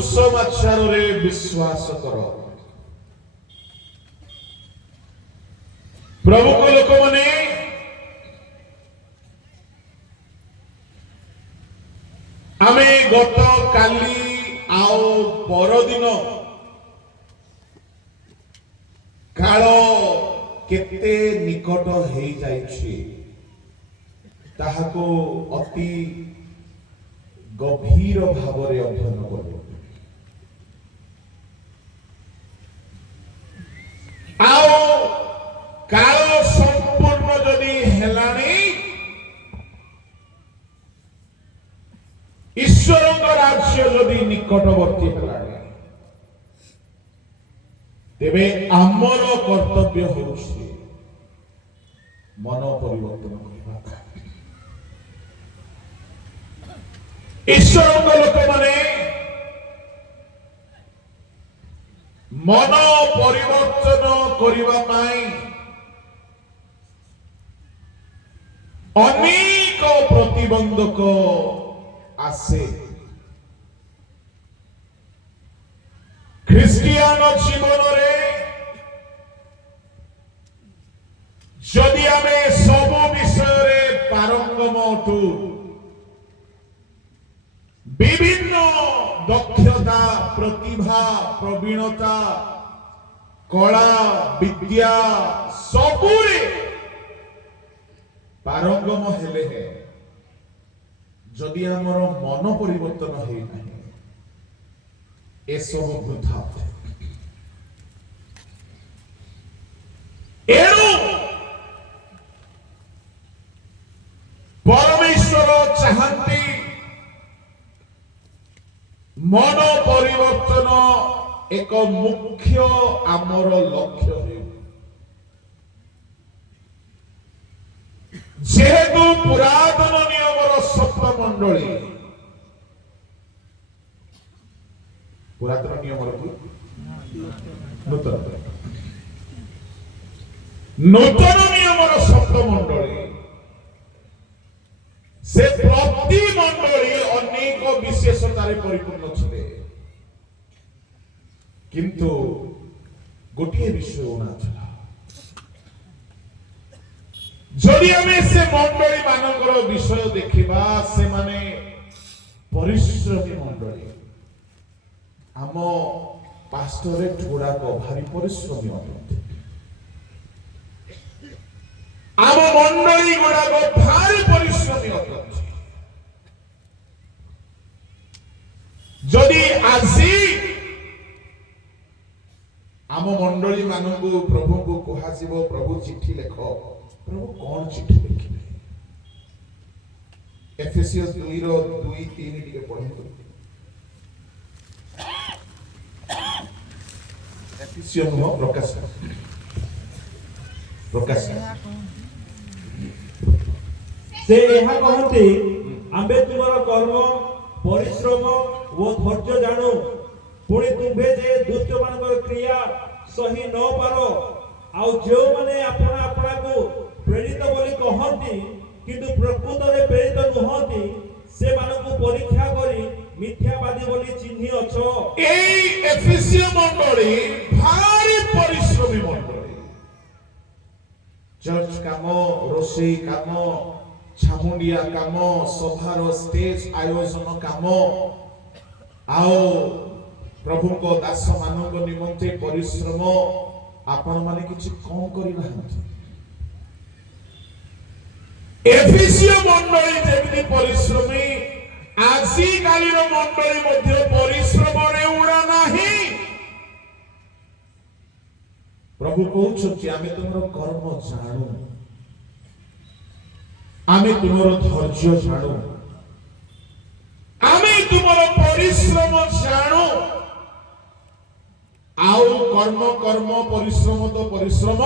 सुसमाचार विश्वास कर। प्रभु को लोक मैंने आमे गत काली आओ परदिन काल केते निकट हो जाइछि ताहाको अति गभीर भावरे अध्ययन करो। आओ काल संपूर्ण जदि हेलानी ईश्वर राज्य जदि निकटवर्ती हेलानी तेबे आमर कर्तव्य होउछि मन परिवर्तन करबा। ईश्वर लोक माने मन परिवर्तन करबा पाई अनेक प्रतिबंधक आसे। ख्रिस्टियान जीवन रे जदि आमे सब विषय रे पारंगम अटु विभिन्न दक्षता प्रतिभा प्रवीणता कला विद्या सबुरे पारंगम हेले है जदि आमर मन परिवर्तन है नहीं ए सब वृथा। एणु परमेश्वर चाहती मन परिवर्तन एक मुख्य आमर लक्ष्य है। जेहेतु पुरातन नियमर सप्तमंडली पुरातन नियमर नूतन नियमर सप्तमंडली से प्रति मंडली अनेक विशेषतारे परिपूर्ण छे किंतु गोटे विषय होना था जदि हमें से मंडली मानकर विषय देखिबा से माने परिश्रमी मंडली आम पास्टरेट गुड़ाक भारी परिश्रमी अटंती। आम मंडली गुड़ाक भारी परिश्रमी अटंती। जदि आजी आम मंडली मानकु प्रभु को कहासिबो प्रभु चिट्ठी लेख प्रभु कौन चिट्ठी लिखिबे एफेसियस 2 रो 2-3 टिके पढंतु। एफेसियस नो प्रकाश से यह कहते आम्बे तुमर कर्म परिश्रम वो धैर्य जानो पुणी तुम्भे जे दुष्ट मानकर क्रिया सही न पारो आउ जो माने अपना अपना को प्रेरित बोली कहंती किंतु प्रकृत रे प्रेरित नहंती से मानको परीक्षा करी मिथ्यावादी बोली चिन्हि अछो। एई एफेसिय मंडली भारी परिश्रमी मंडली। चर्च काम रोषेई काम छामुंडिया काम सभार स्टेज आयोजन काम आओ प्रभु को दास मानक निमंते परिश्रम आपण माने किछि कम करि नाहंती। एफेसिय मंडली जेमिति परिश्रमी आजी कालीन मंडली मध्य परिश्रम रे उड़ा नाही। प्रभु कहउछथि आमे तुमरो कर्म जानु आमे तुमरो धैर्य जानु आमे तुमरो परिश्रम जानु आउ कर्म कर्म परिश्रम तो परिश्रम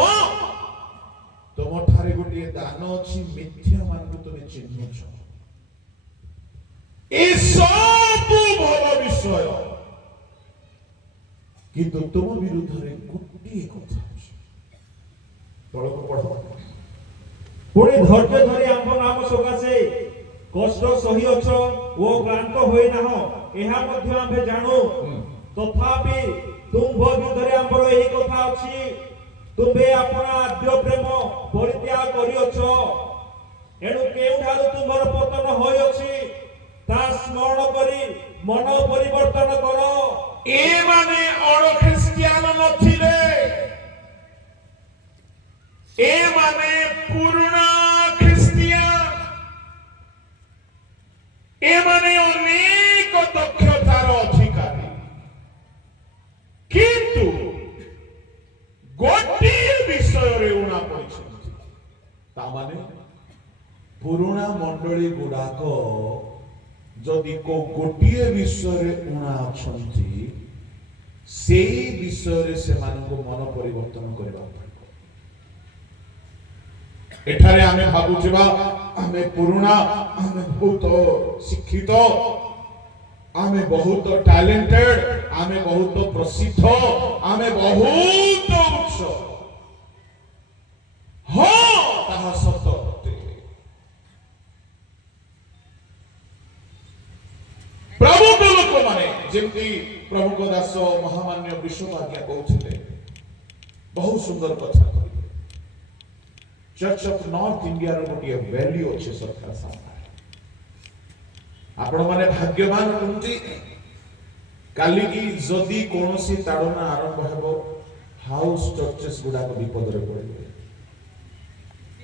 तुम ठारे गोटे दान अछि मिथ्या मानकु तुमे चिन्हछ। ए सब भल विषय किंतु तुम विरुद्ध रे गोटे कथा अछि तळको पढो पुणी धैर्य धरी आंब नाम सकाशे কষ্ট সহিଅଛ ଓ କ୍ଳାନ୍ତ ହୋଇନାହ ଏହା ମଧ୍ୟ ଆମେ ଜାଣୁ ତଥାପି ତୁମ୍ଭ ବିରୁଦ୍ଧରେ ଆମର ଏହି କଥା ଅଛି ତୁମ୍ଭେ ଆପଣ ଆଦ୍ୟ ପ୍ରେମ ପରିତ୍ୟାଗ କରିଅଛ ଏଣୁ କେଉଁଠାରୁ ତୁମର ପତନ ହୋଇଅଛି ତା ସ୍ମରଣ କରି ମନ ପରିବର୍ତ୍ତନ କର ଏମାନେ ଅଣ ଖ୍ରୀଷ୍ଟିଆନ ନଥିଲେ ଏମାନେ ପୁରୁଣା ଖ୍ରୀଷ୍ଟିଆନ ଏମାନେ ଅନେକ ଦକ୍ଷତାର ଅଧିକାରୀ କିନ୍ତୁ ଗୋଟିଏ ବିଷୟରେ ଉଣା ପଡ଼ିଛନ୍ତି ତାମାନେ ପୁରୁଣା ମଣ୍ଡଳୀ ଗୁଡାକ ଯଦି ଗୋଟିଏ ବିଷୟରେ ଉଣା ଅଛନ୍ତି ସେଇ ବିଷୟରେ ସେମାନଙ୍କୁ ମନ ପରିବର୍ତ୍ତନ କରିବାକୁ ପଡ଼ିବ ଏଠାରେ ଆମେ ଭାବୁଥିବା ଆମେ ପୁରୁଣା ଆମେ ବହୁତ ଶିକ୍ଷିତ ଆମେ ବହୁତ ଟ୍ୟାଲେଣ୍ଟେଡ ଆମେ ବହୁତ ପ୍ରସିଦ୍ଧ ଆମେ ବହୁତ ଉଚ୍ଚ ହଁ ତାହା ସତ ଅଟେ ପ୍ରଭୁଙ୍କ ଲୋକମାନେ ଯେମିତି ପ୍ରଭୁଙ୍କ ଦାସ ମହାମାନ୍ୟ ବିଶ୍ୱଭାଗ୍ୟ କହୁଥିଲେ ବହୁତ ସୁନ୍ଦର କଥା କହିଲେ ଚର୍ଚ୍ଚ ଅଫ ନର୍ଥ ଇଣ୍ଡିଆର ଗୋଟିଏ ଭ୍ୟାଲ୍ୟୁ ଅଛି ସରକାର ସାମ୍ନାରେ ଆପଣ ମାନେ ଭାଗ୍ୟବାନ ହୁଅନ୍ତି କାଲିକି ଯଦି କୌଣସି ତାଡ଼ନା ଆରମ୍ଭ ହେବ ହାଉସ୍ ଚର୍ଚେସ୍ ଗୁଡାକ ବିପଦରେ ପଡ଼ିବେ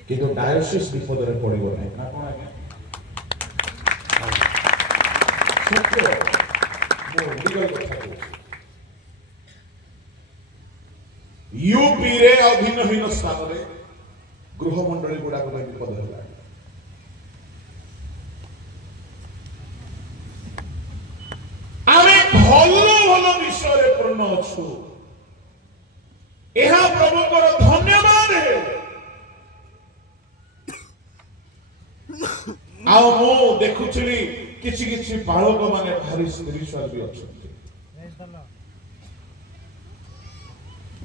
କିନ୍ତୁ ଡାୟୋସିସ୍ ବିପଦରେ ପଡ଼ିବ ନାହିଁ ନା କଣ ଆଜ୍ଞା ସତ୍ୟ ମୁଁ ଲିଗାଲ କଥା କହୁଛି ୟୁପିରେ ଆଉ ଭିନ୍ନ ଭିନ୍ନ ସ୍ଥାନରେ ଗୃହମଣ୍ଡଳୀ ଗୁଡାକ ପାଇଁ ବିପଦ ହେଲାଣି ଆମେ ଭଲ ଭଲ ବିଷୟରେ ପୂର୍ଣ୍ଣ ଅଛୁ ଏହା ପ୍ରଭୁଙ୍କର ଧନ୍ୟବାଦ ଆଉ ମୁଁ ଦେଖୁଥିଲି କିଛି କିଛି ବାଳକ ମାନେ ଭାରି ସ୍ପିରିଚୁଆଲ ବି ଅଛନ୍ତି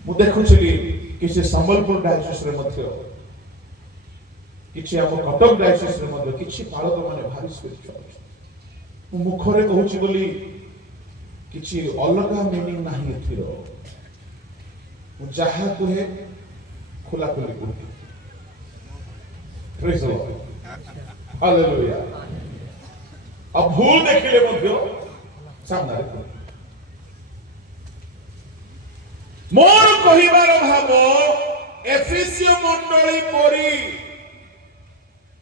ମୁଁ ଦେଖୁଥିଲି କିଛି ସମ୍ବଲପୁର ଡାଇସିସରେ ମଧ୍ୟ କିଛି ଆମ କଟକ ଡାଇସିସରେ ମଧ୍ୟ କିଛି ବାଳକ ମାନେ ଭାରି ସ୍ପିରିଚୁଆଲ ଅଛନ୍ତି ମୁଁ ମୁଖରେ କହୁଛି ବୋଲି କିଛି ଅଲଗା ମିନିଂ ନାହିଁ ଏଥିର ମୁଁ ଯାହା କୁହେ ଖୋଲାଖୋଲି କୁହେ ପ୍ରେଜ୍ ଦ ଲର୍ଡ ହାଲେଲୁୟା ଆଉ ଭୁଲ ଦେଖିଲେ ମଧ୍ୟ ସାମ୍ନାରେ କୁହେ ମୋର କହିବାର ଭାବ ଏଫେସୀୟ ମଣ୍ଡଳୀ ପରି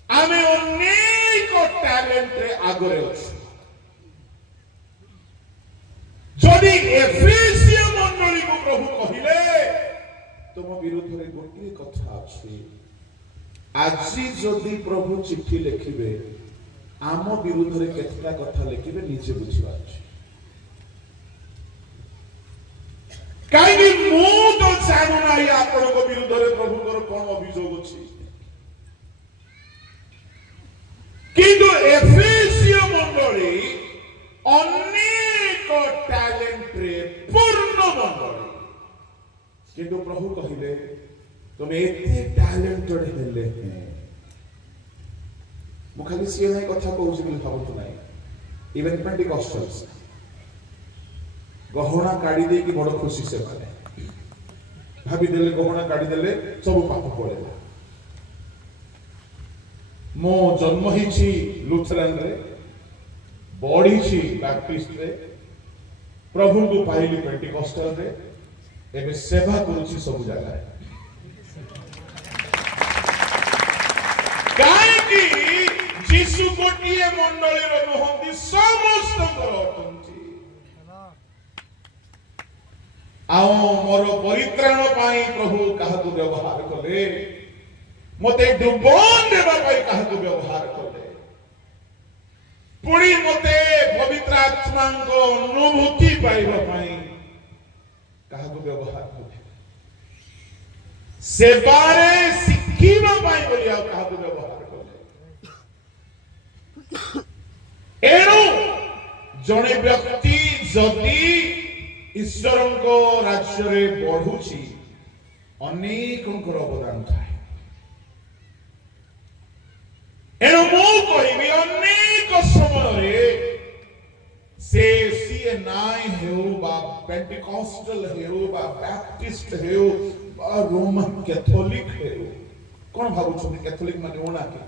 ଆମେ ଅନେକ ଟ୍ୟାଲେଣ୍ଟରେ ଆଗରେ ଅଛୁ ଯଦି ଏଫେସୀୟ ମଣ୍ଡଳୀକୁ ପ୍ରଭୁ କହିଲେ ତୁମ ବିରୁଦ୍ଧରେ ଗୋଟିଏ କଥା ଅଛି ଆଜି ଯଦି ପ୍ରଭୁ ଚିଠି ଲେଖିବେ ଆମ ବିରୁଦ୍ଧରେ କେତେଟା କଥା ଲେଖିବେ ନିଜେ ବୁଝିବା ଅଛି କାହିଁକି ମୁଁ ତ ଜାଣୁନାହିଁ ଆପଣଙ୍କ ବିରୁଦ୍ଧରେ ପ୍ରଭୁଙ୍କର କଣ ଅଭିଯୋଗ ଅଛି କିନ୍ତୁ ଏଫେସୀୟ ମଣ୍ଡଳୀ ଅନେକ ଟ୍ୟାଲେଣ୍ଟରେ ପୂର୍ଣ୍ଣ ମଣ୍ଡଳୀ କିନ୍ତୁ ପ୍ରଭୁ କହିଲେ ତୁମେ ଏତେ ଟ୍ୟାଲେଣ୍ଟେଡ ହେଲେ ମୁଁ ଖାଲି ସିଏ ନାହିଁ କଥା କହୁଛି ବୋଲି ଭାବନ୍ତୁ ନାହିଁ ଇଭେନ୍ ପେଣ୍ଟିକଷ୍ଟଲ୍ସ ଗହଣା କାଢି ଦେଇକି ବଡ ଖୁସି ସେମାନେ ଭାବିଦେଲେ ଗହଣା କାଢିଦେଲେ ସବୁ ପାପ ପଳେଇଲା ମୁଁ ଜନ୍ମ ହେଇଛି ଲୁଥରାନରେ ବଢିଛି ବାପ୍ଟିଷ୍ଟରେ ପ୍ରଭୁଙ୍କୁ ପାଇଲି ପେଣ୍ଟିକଷ୍ଟଲରେ ଏବେ ସେବା କରୁଛି ସବୁ ଜାଗାରେ କାହିଁକି ଯୀଶୁ ଗୋଟିଏ ମଣ୍ଡଳୀର ନୁହନ୍ତି ସମସ୍ତଙ୍କର ଅଟନ୍ତି ଆଉ ମୋର ପରିତ୍ରାଣ ପାଇଁ ପ୍ରଭୁ କାହାକୁ ବ୍ୟବହାର କଲେ ମତେ ଡୁବନ ଦେବା ପାଇଁ କାହାକୁ ବ୍ୟବହାର କଲେ ପୁଣି ମତେ ପବିତ୍ର ଆତ୍ମାଙ୍କ ଅନୁଭୂତି ପାଇବା ପାଇଁ କାହାକୁ ବ୍ୟବହାର କଲେ ସେବାରେ ଶିଖିବା ପାଇଁ ବୋଲି ଆଉ କାହାକୁ ବ୍ୟବହାର କଲେ ଏଣୁ ଜଣେ ବ୍ୟକ୍ତି ଯଦି ଈଶ୍ୱରଙ୍କ ରାଜ୍ୟରେ ବଢୁଛି ଅନେକଙ୍କର ଅବଦାନ ଥାଏ ଏଣୁ ମୁଁ କହିବି ଅନେକ ସମୟରେ ସେ CNI ହେଉ ବା ପେଣ୍ଟିକଷ୍ଟଲ ହେଉ ବା ବ୍ୟାପ୍ଟିଷ୍ଟ ହେଉ ବା ରୋମାନ କ୍ୟାଥୋଲିକ ହେଉ, କଣ ଭାବୁଛନ୍ତି କ୍ୟାଥୋଲିକ ମାନେ ଓଣା କି?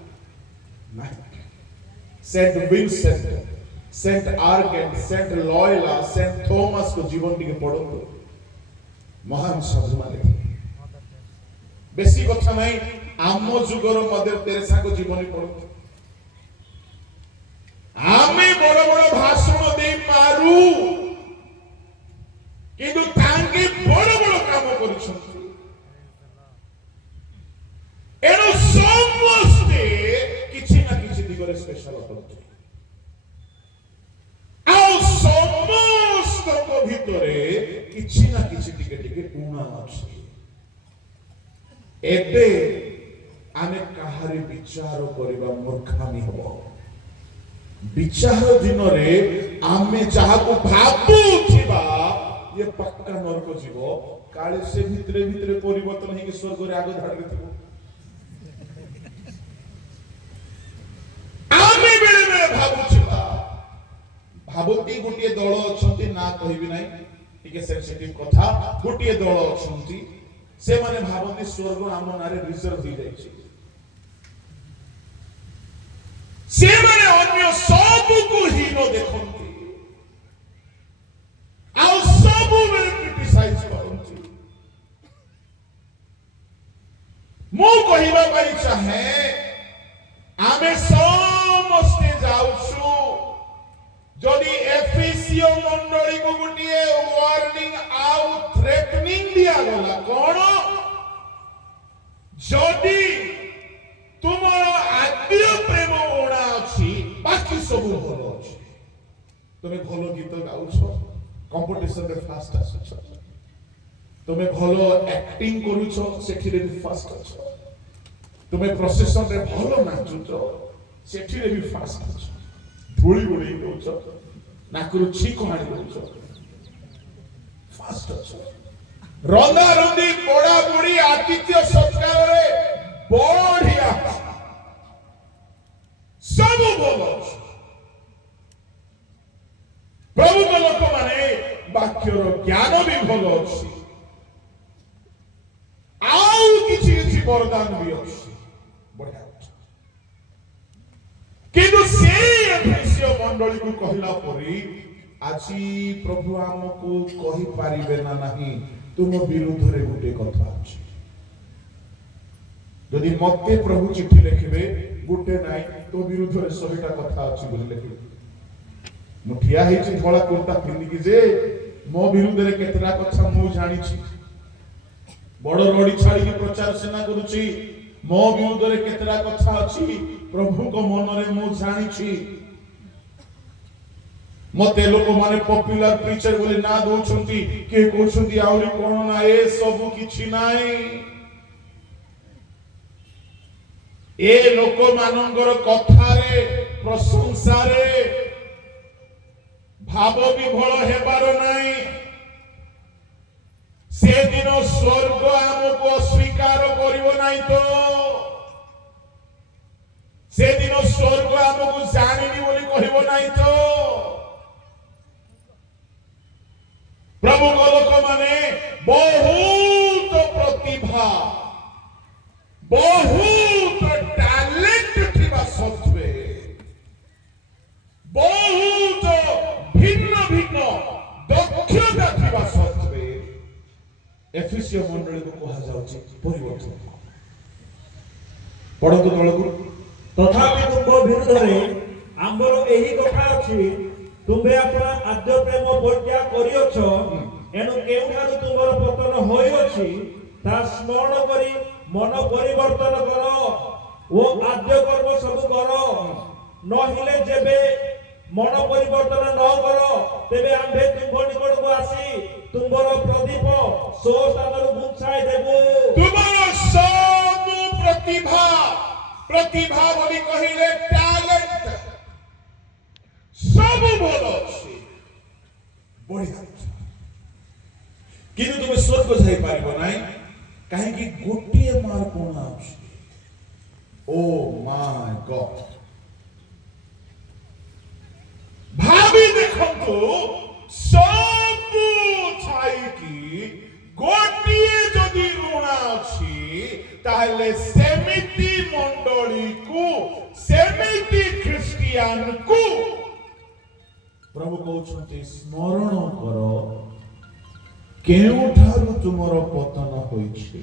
सेंट विंसेंट, सेंट आर्गेन, सेंट लॉयला, सेंट थॉमस को जीवन टिके पढ़ो, महान साधु माने। बेसी कथा नहीं, आम जुगर मदर तेरेसा को जीवन पढ़ो। आमे बड़ बड़ भाषण दे पारू, किंतु तांके बड़ बड़ काम करिसथि। एनो समस्ते किछि ना किछि दिगरे स्पेशल होते। आउ समस्त को भितरे किछि ना किछि टिके टिके गुण अछि। एबे आमे काहारी विचार करिबा मूर्खामी हबो। विचार दिन रे आमे जहा को भाबु थिबा ये पक्का नरक जीव, काले से भितरे भितरे परिवर्तन हे कि स्वर्ग रे आगो धाड़ के थिबो। आमे बेले बेले भाबु थिबा, भाबुती गोटे दल अछंती ना कहिबी नाही, टिके सेंसिटिव कथा। गोटे दल अछंती, से माने भाबती स्वर्ग आम नारे रिजर्व हो जाइछि। से माने अन्य सब को हीन देखंती, आ सब बेले क्रिटिसाइज करंती। मो कहिबा पाई चाहे आमे समस्ते जाउछु, जदि एफिसियो मंडली को गुटिए वार्निंग आउ थ्रेटनिंग दिया गला, कोन जदि तुमर आद्य प्रेम ओणा अछि, बाकी सब भलो अछि। तुमे भलो गीत गाउछो, कंपटीशन रे फास्ट आछो, तुमे भलो एक्टिंग करूछो, सेठी रे भी फास्ट आछो, तुमे प्रोसेशन रे भलो नाचुछो, सेठी रे भी फास्ट आछो, धूली उड़े दउछो, नाकुरु छीको हाणी दउछो, फास्ट आछो। रंदा रंदी पोड़ा बुड़ी आतिथ्य सत्कार रे बढ़िया सब भलो अछि। प्रभु के लोक माने वाक्यर ज्ञान भी भलो अछि, आउ किछि किछि वरदान भी अछि, बढ़िया अछि। किंतु से एफिसियो मंडली को कहला परी आजी प्रभु हमको कहि पारिबे ना नाही, तुम विरुद्ध रे गुटे कथा अछि। यदि मते प्रभु चिट्ठी लिखिबे गुटे नाही, तो विरुद्ध रे 100टा कथा अछि बोली लिखिबे। मुठिया हेछि धोला कुर्ता पिंदी कि जे मो विरुद्ध रे केतरा कथा मु जानि छी, बड़ रडी छाड़ी के प्रचार सेना करूची, मो विरुद्ध रे केतरा कथा अछि प्रभु को मन रे मु जानि छी। मते लोक माने पॉपुलर प्रीचर बोली ना दोछंती, के कोछंती आउरी कोन ना, ए सब किछि नाही। ए लोक मानंगर कथा रे प्रशंसा रे भाव विभोल हेबार नाही। से दिन स्वर्ग हमको अस्वीकार करिवो नाही, तो से दिन स्वर्ग हमको जानिनी बोली कहिवो नाही। तो प्रभु को लोक माने बहुत प्रतिभा, बहुत टैलेंट थिबा सत्वे, बहुत भिन्न भिन्न दक्षता थिबा सत्वे एफिसियो मंडली को कहा जाउची परिवर्तन पढ़तु तळकु। तथापि तुम विरुद्ध रे आंबर एही कथा अछि, तुमे अपना आद्य प्रेम परित्याग करियछ, एनु केउठारु तुमर पतन होइछि ता स्मरण करी मन परिवर्तन करो ओ आद्य कर्म सब करो। नहिले जेबे मन परिवर्तन न करो, तेबे आम्भे तुम निकट को आसी तुमर प्रदीप सो स्थानरु गुंछाई देबो। तुमर सब प्रतिभा, प्रतिभा बोली कहिले टैलेंट सब भलो अछि, बढ़िया। किंतु तुम स्वर्ग जाई पारिबो नाही, काहे कि गोटिए मार कोन अछि। ओ माय गॉड, ଦେଖନ୍ତୁ ସବୁ ଥାଇକି ଗୋଟିଏ ଯଦି ଋଣ ଅଛି ତାହେଲେ ସେମିତି ମଣ୍ଡଳୀକୁ ସେମିତି ଖ୍ରୀଷ୍ଟିଆନକୁ ପ୍ରଭୁ କହୁଛନ୍ତି ସ୍ମରଣ କର କେଉଁଠାରୁ ତୁମର ପତନ ହୋଇଛି।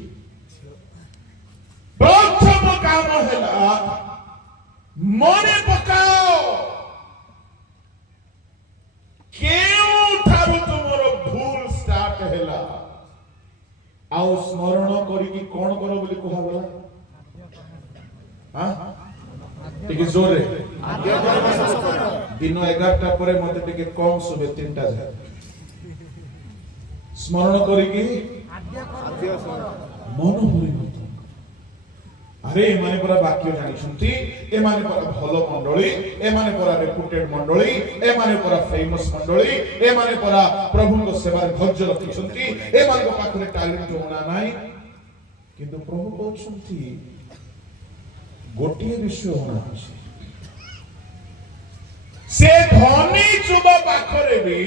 ପ୍ରଥମ କାମ ହେଲା ମନେ ପକାଅ କେଉଁଠାରୁ ତୁମର ଭୁଲ ଷ୍ଟାର୍ଟ ହେଲା। ଆଉ ସ୍ମରଣ କରିକି କଣ କର ବୋଲି କୁହାଗଲା? ଟିକେ ଜୋରେ ଦିନ 11ଟା ପରେ ମତେ ଟିକେ କମ ଶୁଭେ 3ଟା ଯାଏ। ସ୍ମରଣ କରିକି ମନ ପରିବର୍ତ୍ତନ। ଆରେ ଏମାନେ ପରା ବାକ୍ୟ ଜାଣିଛନ୍ତି, ଏମାନେ ପରା ଭଲ ମଣ୍ଡଳୀ, ଏମାନେ ପରା ରେପୁଟେଡ୍ ମଣ୍ଡଳୀ, ଏମାନେ ପରା ଫେମସ୍ ମଣ୍ଡଳୀ, ଏମାନେ ପରା ପ୍ରଭୁଙ୍କ ସେବାରେ ଧୈର୍ଯ୍ୟ ରଖିଛନ୍ତି, ଏମାନଙ୍କ ପାଖରେ ଟ୍ୟାଲେଣ୍ଟ ଉଣା ନାହିଁ। କିନ୍ତୁ ପ୍ରଭୁ କହୁଛନ୍ତି ଗୋଟିଏ ବିଷୟ ଉଣା ଅଛି। ସେ ଧନୀ ଯୁବ ପାଖରେ ବି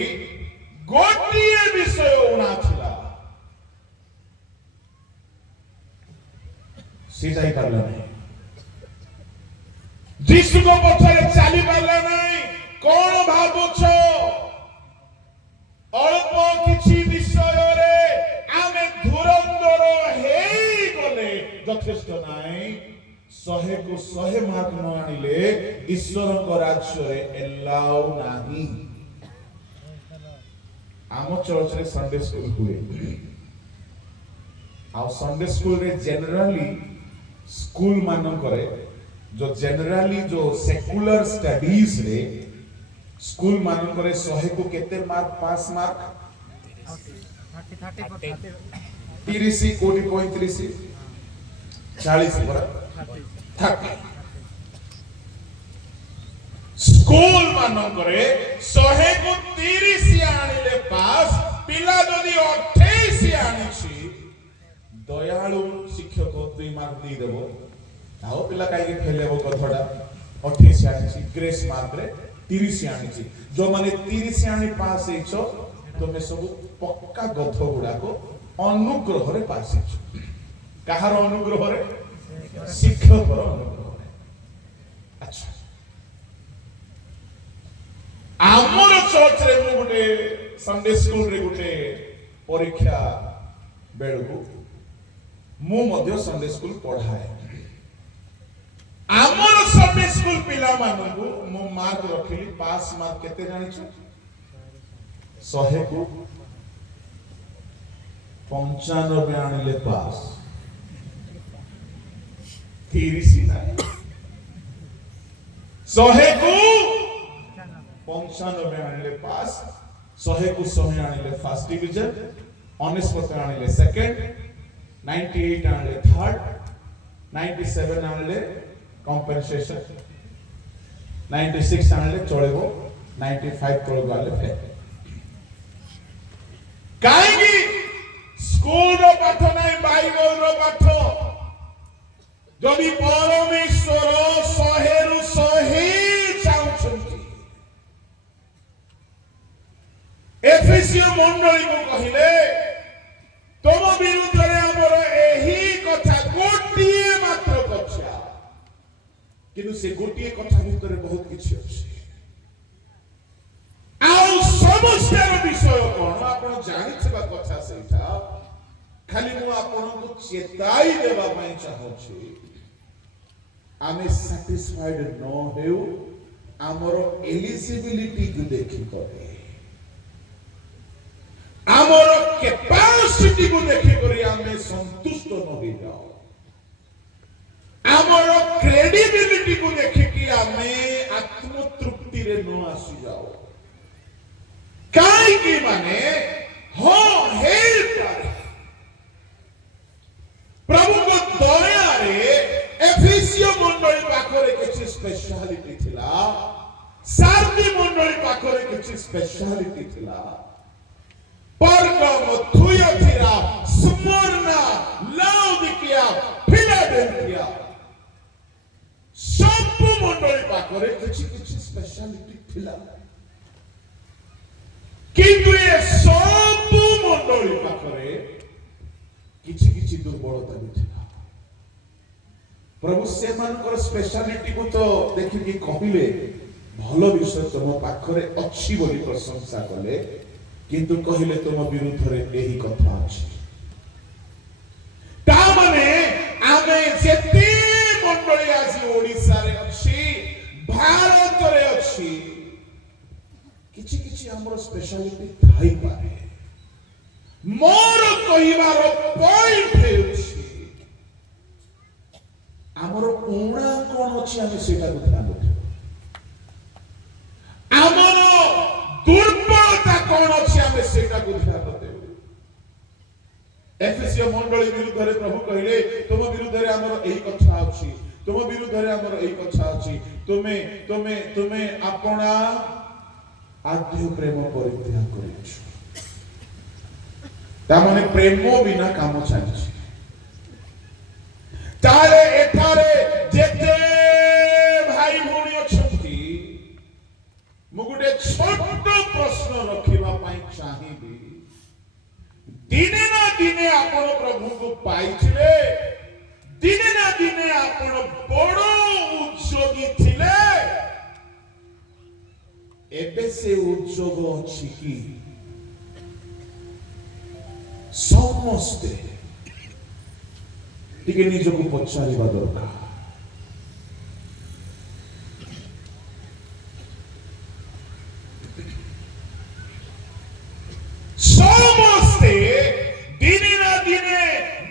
ଗୋଟିଏ ବିଷୟ ଉଣା ଥିଲା। ସେ ଯାଇପାରିଲା ନାହିଁ, ଯୀଶୁଙ୍କ ପଛରେ ଚାଲି ପାରିଲା ନାହିଁ। କଣ ଭାବୁଛ ଅଳ୍ପ କିଛି ବିଷୟରେ ଆମେ ଧୁରନ୍ଧର ହେଇଗଲେ ଯଥେଷ୍ଟ ନାହିଁ। 100କୁ 100 ମାର୍କ ନ ଆଣିଲେ ଈଶ୍ୱରଙ୍କ ରାଜ୍ୟରେ ଏଲାଉ ନାହିଁ। ଆମ ଚର୍ଚ୍ଚରେ ସଣ୍ଡେ ସ୍କୁଲ ହୁଏ, ଆଉ ସଣ୍ଡେ ସ୍କୁଲରେ ଜେନେରାଲି स्कूल मानकरे जो जनरली जो सेकुलर स्टडीज रे स्कूल मानकरे 100 को केते मार्क पास मार्क 30 कोटी 35 40 पर 30 स्कूल मानकरे 100 को 30 आनिले पास पिला जदी 28 आनिछि दयालु शिक्षक 2 मार्क दी देबो ताओ पिला काई के फेलेबो कथडा 28 आनिछि ग्रेस मार्क रे 30 आनिछि जो माने 30 आनि पास हेछो तमे सब पक्का गथ गुडा को अनुग्रह रे पास हेछो। कहार अनुग्रह रे? शिक्षक रो अनुग्रह रे। अच्छा आमर चर्च रे मु गुटे संडे स्कूल रे गुटे परीक्षा बेळगु मु मध्य संडे स्कूल पढ़ाए। आमर संडे स्कूल पिला मानकु मु मार्क रखिली पास मार्क केते जानिछु 100 को 95 आनिले पास 30 नाही 100 को 95 आनिले पास 100 को 100 आनिले फर्स्ट डिवीजन 69 आनिले सेकंड 98 आनिले थर्ड 97 आनिले compensation 96 आनिले चलेबो 95 चलेबो आले फेल। काहेकि स्कूल रो पाठ नाही बाइबल रो पाठ जदि परमेश्वर 100 रु 100 चाहुछंती एफिसियो मंडली को कहिले तुम विरुद्ध रे हमर एही कथा गोटिए मात्र कथा किंतु से गोटिए कथा भीतर बहुत किछि अछि आउ समस्यार विषय कोन आपण जानिथिबा कथा सेटा खाली मु आपण को चेताई देबा पई चाहछि आमे सैटिस्फाइड न हेउ हमर एलिजिबिलिटी को देखि करे आमर कैपेसिटी को देखि करी आमे संतुष्ट न हो जाओ आमर क्रेडिबिलिटी को देखि कि आमे आत्मतृप्ति रे न आसी जाओ काई की माने हो हे प्रभु को दया रे एफिसियो मंडली पाखरे किछि स्पेशलिटी थिला सार्दी मंडली पाखरे किछि स्पेशलिटी थिला परगम थुयातिरा स्मरणा लाउदिकिया फिलाडेल्फिया सब मंडली पाखरे किछि किछि स्पेशलिटी थिला কিন্তু ଏ ସବୁ ମଣ୍ଡଳୀ ପାଖରେ କିଛି କିଛି ଦୁର୍ବଳତା ବି ଥିଲା। ପ୍ରଭୁ ସେମାନଙ୍କର ସ୍ପେଶାଲିଟିକୁ ତ ଦେଖିକି କହିଲେ ଭଲ ବିଷୟ ତମ ପାଖରେ ଅଛି ବୋଲି ପ୍ରଶଂସା କଲେ, କିନ୍ତୁ କହିଲେ ତମ ବିରୁଦ୍ଧରେ ଏହି କଥା ଅଛି। ତାମାନେ ଆମେ ଯେତେ ମଣ୍ଡଳୀ ଆଜି ଓଡ଼ିଶାରେ ଅଛି, ଭାରତରେ ଅଛି, କିଛି କିଛି ଆମର ସ୍ପେଶାଲିଟି ଥାଇପାରେ। ମୋର କହିବାର ପଏଣ୍ଟ ହେଉଛି ଆମର ଉଣା କଣ ଅଛି ଆମେ ସେଇଟାକୁ ଧ୍ୟାନ ଦେବୁ। ଆମର ଦୁର୍ବଳତା କଣ ଅଛି ଆମେ ସେଇଟାକୁ ଧ୍ୟାନ ଦେବୁ। ଏଫେସୀୟ ମଣ୍ଡଳୀ ବିରୁଦ୍ଧରେ ପ୍ରଭୁ କହିଲେ ତୁମ ବିରୁଦ୍ଧରେ ଆମର ଏହି କଥା ଅଛି, ତୁମ ବିରୁଦ୍ଧରେ ଆମର ଏହି କଥା ଅଛି, ତୁମେ ତୁମେ ତୁମେ ଆପଣା ଆଦ୍ୟ ପ୍ରେମ ପରିତ୍ୟାଗ କରିଛ। ତାମାନେ ପ୍ରେମ ବିନା କାମ ଚାଲିଛି। ତାହେଲେ ଏଠାରେ ଯେତେ ଭାଇ ଭଉଣୀ ଅଛନ୍ତି, ମୁଁ ଗୋଟେ ଛୋଟ ପ୍ରଶ୍ନ ରଖିବା ପାଇଁ ଚାହିଁବି। ଦିନେ ନା ଦିନେ ଆପଣ ପ୍ରଭୁଙ୍କୁ ପାଇଥିଲେ, ଦିନେ ନା ଦିନେ ଆପଣ ବଡ଼ ଉଦ୍ଯୋଗୀ ଥିଲେ, ଏବେ ସେ ଉଦ୍ଯୋଗ ଅଛି କି? ସମସ୍ତେ ଟିକେ ନିଜକୁ ପଚାରିବା ଦରକାର। ସମସ୍ତେ ଦିନେ ନା ଦିନେ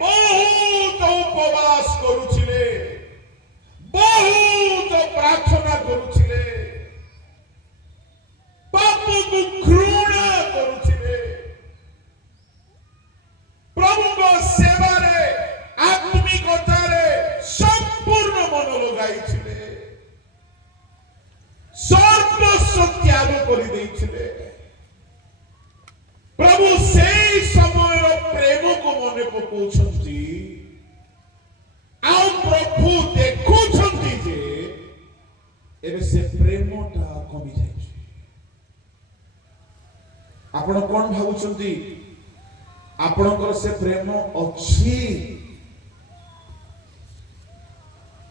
ବହୁତ ଉପବାସ କରୁଥିଲେ, ବହୁତ ପ୍ରାର୍ଥନା କରୁଥିଲେ, ପାପକୁ ଘୃଣା କରୁଥିଲେ, ପ୍ରଭୁଙ୍କ ସେବାରେ ଆତ୍ମିକତାରେ ସମ୍ପୂର୍ଣ୍ଣ ମନ ଲଗାଇଥିଲେ, ସର୍ବସ୍ୱ ତ୍ୟାଗ କରିଦେଇଥିଲେ। ପ୍ରଭୁ ସେଇ ସମୟର ପ୍ରେମକୁ ମନେ ପକାଉଛନ୍ତି, ଆଉ ପ୍ରଭୁ ଦେଖୁଛନ୍ତି ଯେ ଏବେ ସେ ପ୍ରେମଟା କମି ଯାଇଛି। ଆପଣ କଣ ଭାବୁଛନ୍ତି? ଆପଣଙ୍କର ସେ ପ୍ରେମ ଅଛି?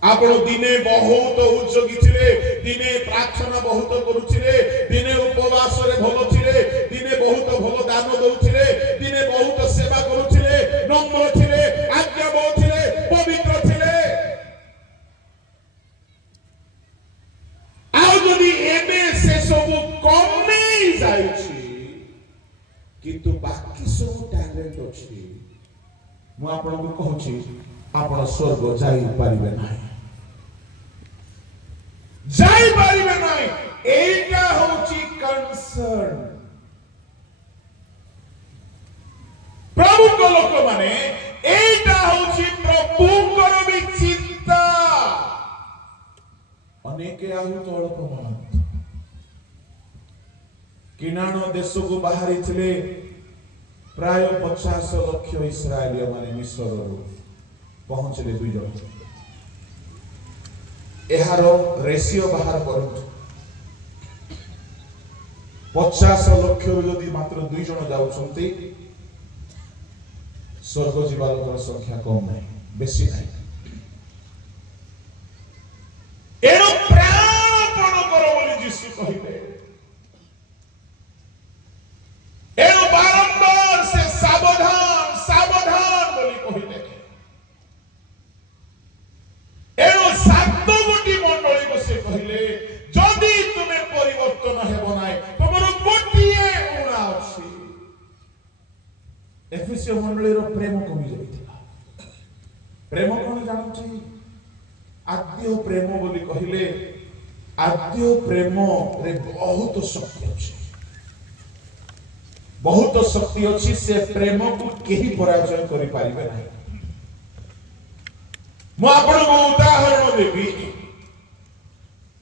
ଆପଣ ଦିନେ ବହୁତ ଉଦ୍ଯୋଗୀ ଥିଲେ, ଦିନେ ପ୍ରାର୍ଥନା ବହୁତ କରୁଥିଲେ, ଦିନେ ଉପବାସରେ ଭଲ ଥିଲେ, ଦିନେ ବହୁତ ଭଲ ଦାନ ଦଉଥିଲେ, ଦିନେ ବହୁତ ସେବା କରୁଥିଲେ, ନମ୍ର ଥିଲେ, ଆଜ୍ଞାବହ ଥିଲେ, ପବିତ୍ର ଥିଲେ। ଆଉ ଯଦି ଏବେ ସେ ସବୁ କମି ଯାଇଛି, କିନ୍ତୁ ବାକି ସବୁ ଟ୍ୟାଲେଣ୍ଟ ଅଛି, ମୁଁ ଆପଣଙ୍କୁ କହୁଛି ଆପଣ ସ୍ୱର୍ଗ ଯାଇପାରିବେ ନାହିଁ, ଯାଇପାରିବେ ନାହିଁ। ଏଇଟା ହଉଛି କନସର୍ନ। ପ୍ରଭୁଙ୍କ ଲୋକମାନେ ଏଇଟା ହଉଛି ପ୍ରଭୁଙ୍କର ବି ଚିନ୍ତା। ଅନେକ ଆଉ ଅଳ୍ପ ମାନନ୍ତି। କିନାଣ ଦେଶକୁ ବାହାରିଥିଲେ ପ୍ରାୟ 50 ଲକ୍ଷ ଇସ୍ରାଏଲୀୟ ମାନେ ମିଶ୍ରରୁ ପହଞ୍ଚିଲେ 2 ଜଣ। ଏହାର ରେସିଓ ବାହାର କରନ୍ତୁ। 50 ଲକ୍ଷରୁ ଯଦି ମାତ୍ର 2 ଜଣ ଯାଉଛନ୍ତି, ସ୍ୱର୍ଗ ଯିବା ଲୋକର ସଂଖ୍ୟା କମ ନାହିଁ, ବେଶୀ ନାହିଁ। ଏଣୁ ପ୍ରାଣପଣ କର ବୋଲି ଯୀଶୁ କହିଲେ। ଏଣୁ ବାରମ୍ବାର ସେ ସାବଧାନ ସାବଧାନ ବୋଲି କହିଲେ। ଏଣୁ 7 ମଣ୍ଡଳୀକୁ ସେ କହିଲେ, ଯଦି ତୁମେ ପରିବର୍ତ୍ତନ ହେବ ନାହିଁ, ତମର ଗୋଟିଏ ଉଣା ଅଛି। ଏଫେସୀୟ ମଣ୍ଡଳୀର ପ୍ରେମ କମି ଯାଇଥିଲା। ପ୍ରେମ କଣ ଜାଣୁଛି? ଆଦ୍ୟ ପ୍ରେମ ବୋଲି କହିଲେ, ଆଦ୍ୟ ପ୍ରେମରେ ବହୁତ ଶକ୍ତି ଅଛି, ବହୁତ ଶକ୍ତି ଅଛି। ସେ ପ୍ରେମକୁ କେହି ପରାଜୟ କରିପାରିବେ ନାହିଁ। ମୁଁ ଆପଣଙ୍କୁ ଉଦାହରଣ ଦେବି।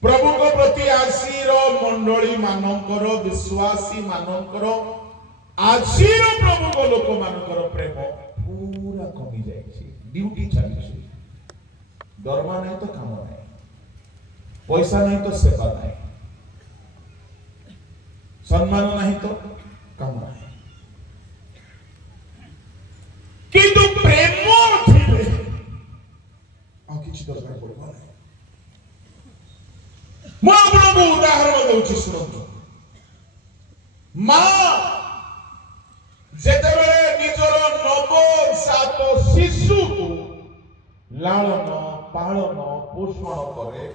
ପ୍ରଭୁଙ୍କ ପ୍ରତି ଆଜିର ମଣ୍ଡଳୀ ମାନଙ୍କର, ବିଶ୍ୱାସୀ ମାନଙ୍କର, ଆଜିର ପ୍ରଭୁଙ୍କ ଲୋକମାନଙ୍କର ପ୍ରେମ ପୁରା କମି ଯାଇଛି। ଡ୍ୟୁଟି ଚାଲିଛି, ଦରମା ନାହିଁ ତ କାମ ନାହିଁ, ପଇସା ନାହିଁ ତ ସେବା ନାହିଁ, ସମ୍ମାନ ନାହିଁ ତ କାମ ନାହିଁ କିନ୍ତୁ ପ୍ରେମ ଥିଲେ ଆଉ କିଛି ଦରକାର ପଡ଼ିବ ନାହିଁ। ମୁଁ ଆପଣଙ୍କୁ ଉଦାହରଣ ଦେଉଛି ଶୁଣନ୍ତୁ। ମା ଯେତେବେଳେ ନିଜର ନବଜାତ ଶିଶୁକୁ ଲାଳନ ପାଳନ ପୋଷଣ କରେ,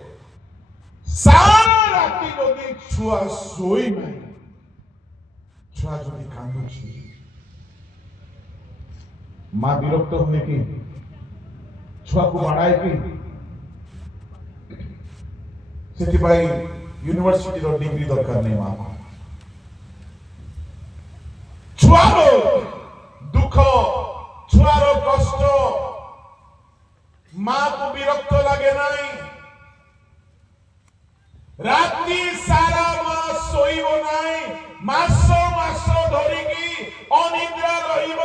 ସାରା ରାତି ଯଦି ଛୁଆ ଶୋଇ ନାହିଁ, ଛୁଆ ଯଦି କାନ୍ଦୁଛି, ମା ବିରକ୍ତ ହୁଏ କି? ଛୁଆକୁ ବାଡ଼ାଏ କି? ସେଥିପାଇଁ ୟୁନିଭର୍ସିଟିର ଡିଗ୍ରୀ ଦରକାର ନାହିଁ। ମା ଛୁଆର ଦୁଃଖ, ଛୁଆର କଷ୍ଟ ମାକୁ ବିରକ୍ତ ଲାଗେ ନାହିଁ। ରାତି ସାରା ମା ଶୋଇବ ନାହିଁ, ମାସ ମାସ ଧରିକି ଅନିଦ୍ରା ରହିବ।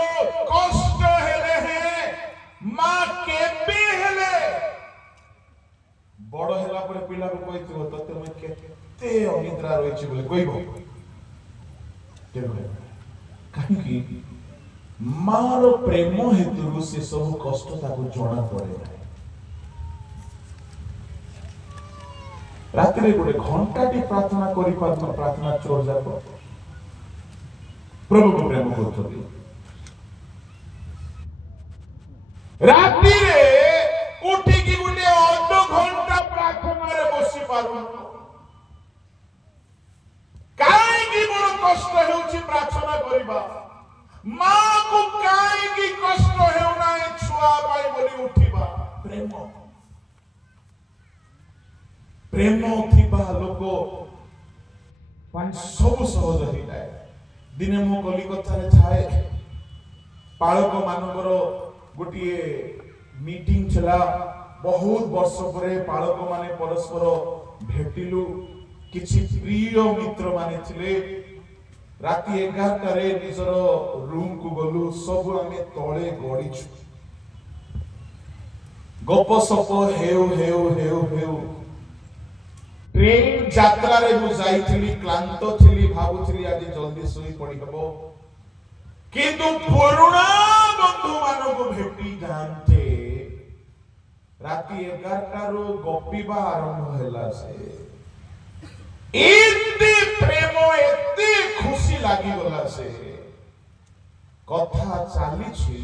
କଷ୍ଟ ହେଲେ ମା କେବେ ହେଲେ ବଡ ହେଲା ପରେ ପିଲାକୁ କହିଥିବ ତତେ ମୁଁ କେତେ ଅନିଦ୍ରା ରହିଛି ବୋଲି କହିବ? କାହିଁକି? ମାର ପ୍ରେମ ହେତୁରୁ ସେ ସବୁ କଷ୍ଟ ତାକୁ ଜଣା ପଡେ ନାହିଁ। ରାତିରେ ଗୋଟେ ଘଣ୍ଟାଟି ପ୍ରାର୍ଥନା କରିପାରୁନ, ପ୍ରାର୍ଥନା ଚୋର ଯାକ ପ୍ରଭୁକୁ ପ୍ରେମ କରୁଛନ୍ତି। ରାତିରେ ଉଠିକି ଗୋଟେ ଅଧଘଣ୍ଟା ପ୍ରାର୍ଥନାରେ ବସି ପାରୁନ, କାହିଁକି? ବଡ କଷ୍ଟ ହେଉଛି ପ୍ରାର୍ଥନା କରିବା। ମାକୁ କାହିଁକି କଷ୍ଟ ହେଉନାହିଁ ଛୁଆ ପାଇଁ ବୋଲି ଉଠିବା? ପ୍ରେମ। ପ୍ରେମ ଥିବା ଲୋକ ପାଇଁ ସବୁ ସହଜ ହେଇଥାଏ। ଦିନେ ମୁଁ କଲିକତାରେ ଥାଏ, ପାଳକ ମାନଙ୍କର ଗୋଟିଏ ମିଟିଂ ଥିଲା। ବହୁତ ବର୍ଷ ପରେ ପାଳକ ମାନେ ପରସ୍ପର ଭେଟିଲୁ। କିଛି ପ୍ରିୟ ମିତ୍ର ମାନେ ଥିଲେ। ରାତି 11ଟାରେ ନିଜର ରୁମକୁ ଗଲୁ। ସବୁ ଆମେ ତଳେ ଗଡ଼ିଛୁ। ଗପ ସପ ହେଉ ହେଉ ହେଉ ହେଉ ଟ୍ରେନ ଯାତ୍ରାରେ ମୁଁ ଯାଇଥିଲି, କ୍ଳାନ୍ତ ଥିଲି, ଭାବୁଥିଲି ଆଜି ଜଲ୍ଦି ଶୋଇ ପଡି ହେବ, କିନ୍ତୁ ପୁରୁଣା ବନ୍ଧୁ ମାନଙ୍କୁ ଭେଟି ଯାଆନ୍ତେ। ରାତି 11ଟାରୁ ଗପିବା ଆରମ୍ଭ ହେଲା। ସେ ଏତେ ପ୍ରେମ, ଏତେ ଖୁସି ଲାଗିଗଲା। ସେ କଥା ଚାଲିଛି,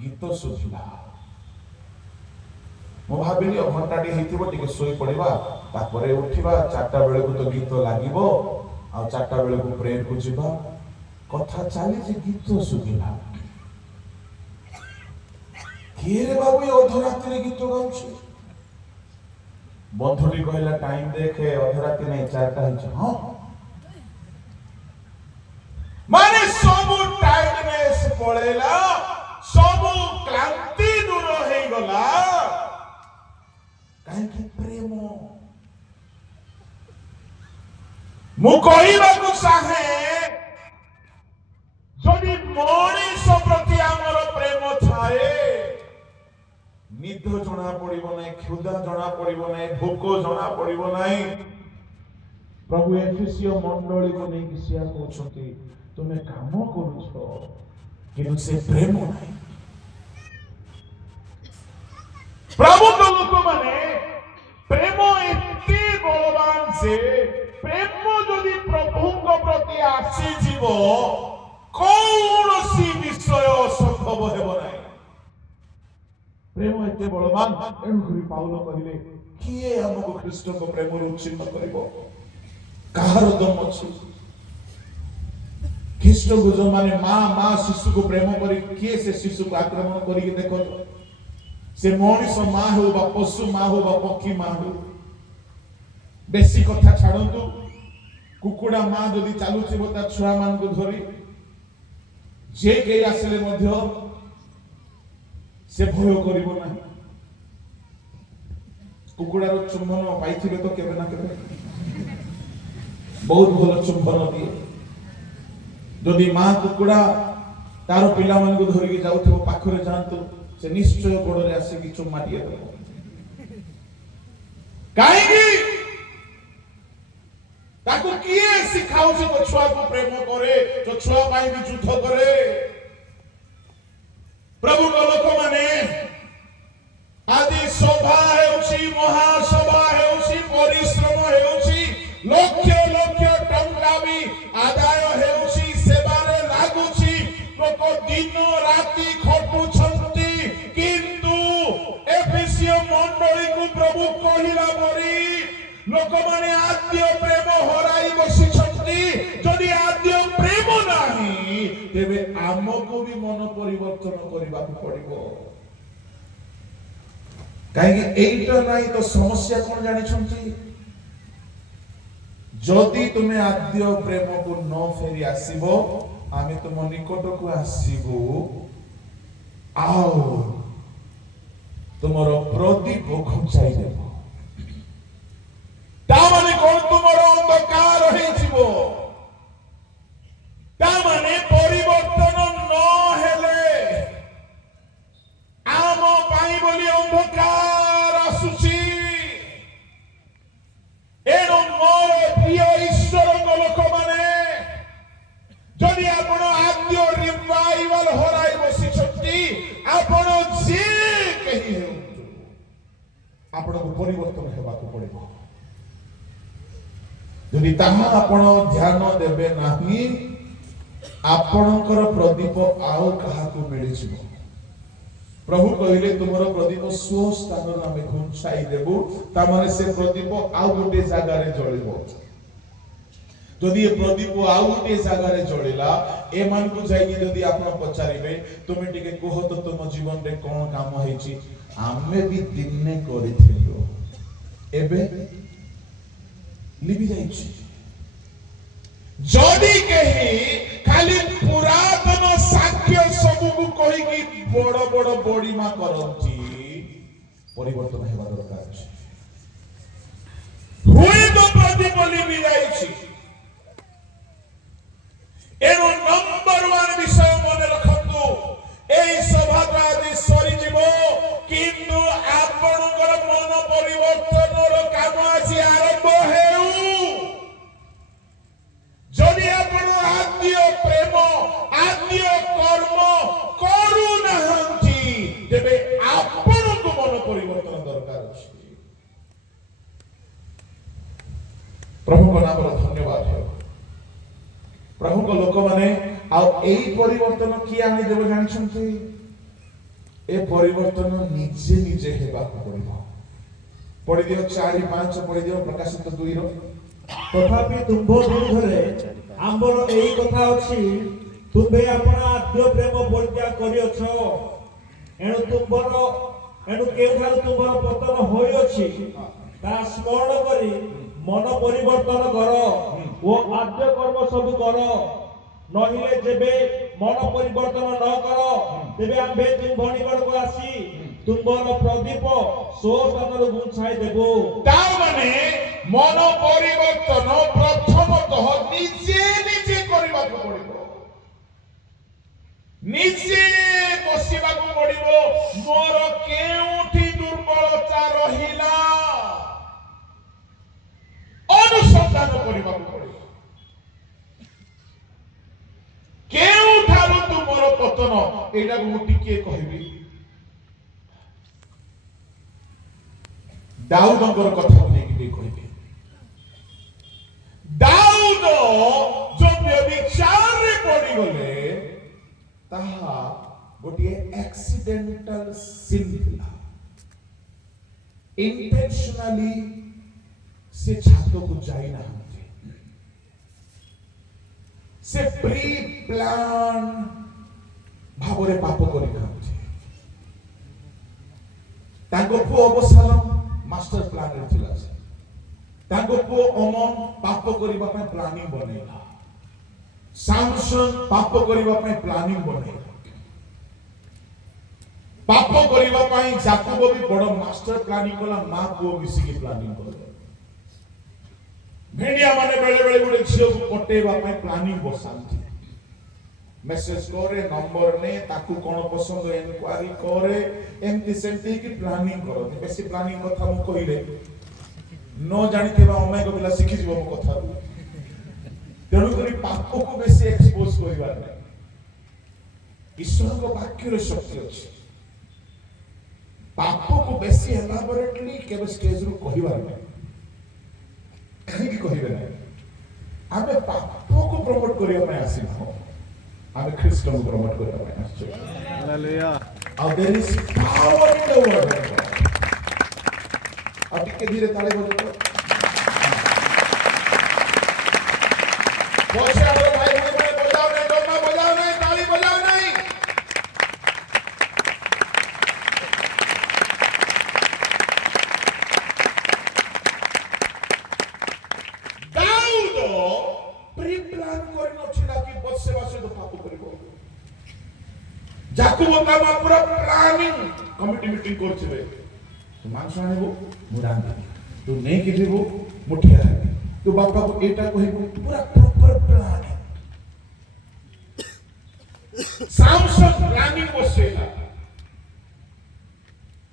ଗୀତ ଶୁଭିଲା। ମୁଁ ଭାବିଲି ଘଣ୍ଟାଟି ହେଇଥିବ, ଟିକେ ଶୋଇ ପଡିବା, ତାପରେ ଉଠିବା। 4ଟା ବେଳକୁ ତ ଗୀତ ଲାଗିବ, ଆଉ 4ଟା ବେଳକୁ ପ୍ରେୟରକୁ ଯିବା। କଥା ଚାଲିଛି, ଗୀତ ଶୁଭିଲା। କିଏ ରେ ବାବୁ ଏ ଅଧରାତିରେ ଗୀତ ଗାଉଛି? ବନ୍ଧୁଟି କହିଲା ଟାଇମ ଦେଖେ, ଅଧରାତି ନାହିଁ, 4ଟା ହେଇଛି। ହଁ, ମାନେ ସବୁ ଟାଇଟନେସ ପଳେଇଲା, ସବୁ କ୍ଳାନ୍ତି ଦୂର ହେଇଗଲା। କାହିଁକି? ପ୍ରେମ। ମୁଁ କହିବାକୁ ଚାହେଁ, ଯଦି ମଣିଷ ପ୍ରତି ଆମର ପ୍ରେମ ଥାଏ, ନିଦ ଜଣା ପଡିବ ନାହିଁ, କ୍ଷୁଧା ଜଣା ପଡିବ ନାହିଁ, ଭୋକ ଜଣା ପଡିବ ନାହିଁ। ପ୍ରଭୁ ଏଫେସୀୟ ମଣ୍ଡଳୀକୁ ନେଇକି ସିଆ କହୁଛନ୍ତି, ତୁମେ କାମ କରୁଛ କିନ୍ତୁ ସେ ପ୍ରେମ ନାହିଁ। ପ୍ରଭୁଙ୍କ ଲୋକମାନେ ପ୍ରେମ ଏତେ ବଳବାନ ଯେ, ପ୍ରେମ ଯଦି ପ୍ରଭୁଙ୍କ ପ୍ରତି ଆସିଯିବ, କୌଣସି ବିଷୟ ଅସମ୍ଭବ ହେବ ନାହିଁ। ପ୍ରେମ ଏତେ ବଳବାନ। ଏଣୁକରି ପାଉଲ କହିଲେ, କିଏ ଆମକୁ ଖ୍ରୀଷ୍ଟଙ୍କ ପ୍ରେମରୁ ଉଚ୍ଛିନ୍ନ କରିବ? କାହାର ଦମ ଅଛି? ଖ୍ରୀଷ୍ଟଙ୍କୁ ଯୋଉମାନେ ମା ଶିଶୁକୁ ପ୍ରେମ କରି, କିଏ ସେ ଶିଶୁକୁ ଆକ୍ରମଣ କରିକି ଦେଖନ୍ତୁ। ସେ ମଣିଷ ମା ହେଉ ବା ପଶୁ ମା ହେଉ ବା ପକ୍ଷୀ ମା ହେଉ। ବେଶୀ କଥା ଛାଡନ୍ତୁ, କୁକୁଡ଼ା ମା ଯଦି ଚାଲୁଥିବ ତା ଛୁଆ ମାନଙ୍କୁ ଧରି, ଯେ କେହି ଆସିଲେ ମଧ୍ୟ ସେ ଭୟ କରିବ ନାହିଁ। କୁକୁଡ଼ାର ଚୁମ୍ବନ ପାଇଥିବେ ତ କେବେ ନା କେବେ, ବହୁତ ଭଲ ଚୁମ୍ବନ ଦିଏ। ଯଦି ମା କୁକୁଡ଼ା ତାର ପିଲାମାନଙ୍କୁ ଧରିକି ଯାଉଥିବ, ପାଖରେ ଯାଆନ୍ତୁ, ସେ ନିଶ୍ଚୟ ଗୋଡରେ ଆସିକି ଚୁମ୍ମା ଟିକେ ଦେବ। କାହିଁକି? ताको किए सिखाउछ तो छुआ को प्रेम करे तो छुआ पाई भी युद्ध करे प्रभु को लोक माने आदि सभा हेउछि महासभा हेउछि परिश्रम हेउछि लक्ष लक्ष टंका भी आदाय हेउछि सेवारे लागुछि लोक दिन राति खटुछंती किंतु एफिसियो मंडली को प्रभु कहिला परी लोक माने आद्य प्रेम हराई बसिछंती जदि आद्य प्रेम नाही तेबे आमको भी मन परिवर्तन करबा पड़िबो कहीं एटा नाही तो समस्या कोन जानि छंती जदि तुमे आद्य प्रेम को न फेरी आसीबो आमे तुम निकट को आसीबो आओ तुमरो प्रदीप घुंचाई देबो तामाने कोन तुमरो अंधकार होई जीवो तामाने परिवर्तन न हेले आम पाई बोली अंधकार आसुची एनो मोर प्रिय ईश्वर को लोक माने जदि आपण आद्य रिवाइवल हराई बसी छथि आपण जे कहि हेउ आपण को परिवर्तन हेबा को पड़िबो जदि ताहा आपण ध्यान देबे नाही आपणकर प्रदीप आउ कहा को मिलि जिवो प्रभु कहले तुमरो प्रदीप स्व स्थान नामे घुंचाई देबो ता माने से प्रदीप आउ गोटे जागा रे जळिबो जदि ये प्रदीप आउ गोटे जागा रे जळिला ए मान को जाई जदि आपण पचारिबे तुमे टिके कहो तो तुम जीवन रे कोन काम हेची आमे भी दिने करिथिलो एबे लिबि जाइछि जदि कहि खाली पुरातन साक्ष्य सबु को कहि कि बड़ बड़ बड़ीमा करंती परिवर्तन हेबा दरकार अछि हुए तो प्रदीप लिबि जाइछि एनो नंबर 1 विषय मने रखंतु एई सभा आदि सरी जीवो किंतु आपणकर मन परिवर्तनर काम अछि आरंभ हेउ जदि आपण आद्य प्रेम आद्य कर्म करू नाहंती तेबे आपणको मन परिवर्तन दरकार अछि प्रभु को नाम धन्यवाद हो प्रभु को लोक माने आ एई परिवर्तन की आनी देबो जानि छथि ए परिवर्तन निजे निजे हेबा पड़िबो पढि दियो 4-5 पढि दियो प्रकाशित 2 रो तथापि तुंभ विरुद्धरे आंबर एई कथा अछि तुंबे आपण आद्य प्रेम परित्याग करियछ एनु तुंबर एनु केउठार तुंबर पतन होई अछि ता स्मरण करी मन परिवर्तन कर ओ आद्य कर्म सब कर नहिले जेबे मन परिवर्तन न कर तेबे आम्बे तुंभ निकट को आसी तुंबर प्रदीप सो स्थान गुंछाई देबो ता माने मन परिवर्तन प्रथमतः निजे निजे करबा पड़िबो निजे बसिबा पड़िबो मोर केउठी दुर्बलता रहिला अनुसंधान करबा पड़िबो केउठारु तुमर पतन एटा को टिके कहबी दाऊदଙ୍କର କଥା ନେଇକି କହିବି दाऊद जो व्यभिचारे पड़ी गले ताहा गोटे एक्सीडेंटल सिन थिला इंटेंशनली से छात को जाई ना से प्री प्लान भावरे पाप करि नाथि ताको पुओ अबसालम मास्टर प्लान रे थिला से ताको पुओ अमन पाप करिबा पे प्लानिंग बनेला सामसन पाप करिबा पे प्लानिंग बनेला पाप करिबा पई जाकुब भी बड़ मास्टर प्लानिंग कला मां को मिसी की प्लानिंग करले भेड़िया माने बेले बेले गुडे झियो को कटेबा पई प्लानिंग बसांती मेसेज करे नंबर ने ताकू कोन पसंद इनक्वायरी करे एमती सेमती की प्लानिंग करते बेसी प्लानिंग कथा मु कहिले न जानितेबा अमे को बिला सिखि जीवो कथा पाप को बेसी एक्सपोज करिवार नै ईश्वर को वाक्य रे शक्ति अछि पाप को बेसी एलाबोरेटली केबे स्टेज रु कहिवार नै कहीं की कहिबे नै आमे पाप को प्रमोट करिया पय आसी न आमे ख्रीष्ट को प्रमोट करिया पय आसी हालेलुया और there is power in the word of God अब टिके धीरे ताली बजाओ पहुंचे हमारे भाई बहन बजाओ नहीं डोमा बजाओ नहीं ताली बजाओ नहीं दाऊद प्री प्लान कर नथिला कि बसेवा सहित पाप करिवो जाकू बतामा पूरा प्लानिंग कमिटी मीटिंग करथिबे तू मांस आनिबो मुरान तू नहीं किथिबो मुठिया तू बापा को एटा कहिबो पूरा प्रॉपर प्लान सामसन प्लानिंग बसेला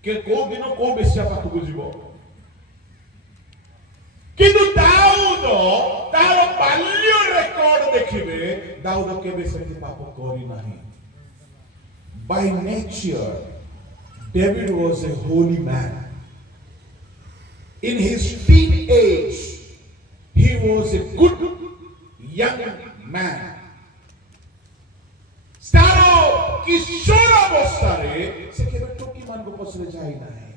के को दिन को बेसिया पाख बुझिबो किंतु दाऊद तार बाल्य रेकॉर्ड देखिबे दाऊद केबे सेति पाप करी नाही by nature David was a holy man. In his teenage, he was a good young man. Staro किशोर अवस्थारे से केबे टोकी मान को पसरे जाई नाही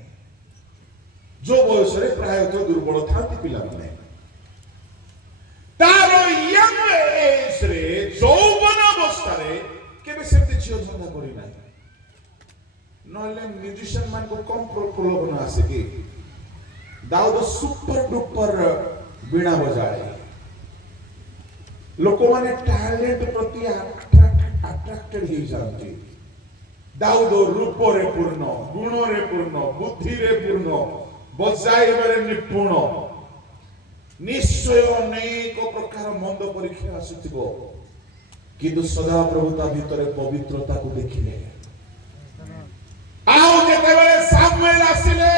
जो बयसरे प्राय तो दुर्बल थांती पिला माने तारो यंग एज रे यौवन अवस्थारे केबे सेते जियो धंदा करी नाही नले म्यूजिशियन मान को कम प्रलोभन आसे कि दाऊद सुपर डुपर बीणा बजाए लोक माने टैलेंट प्रति अट्रैक्टेड हो जाती दाऊद रूप रे पूर्ण गुण रे पूर्ण बुद्धि रे पूर्ण बजाइबारे निपुण निश्चय अनेक प्रकार मंद परीक्षा आसुथिबो किंतु सदा प्रभुता भितरे पवित्रता को देखिले आओ जेतेबेले सामुएल आसिले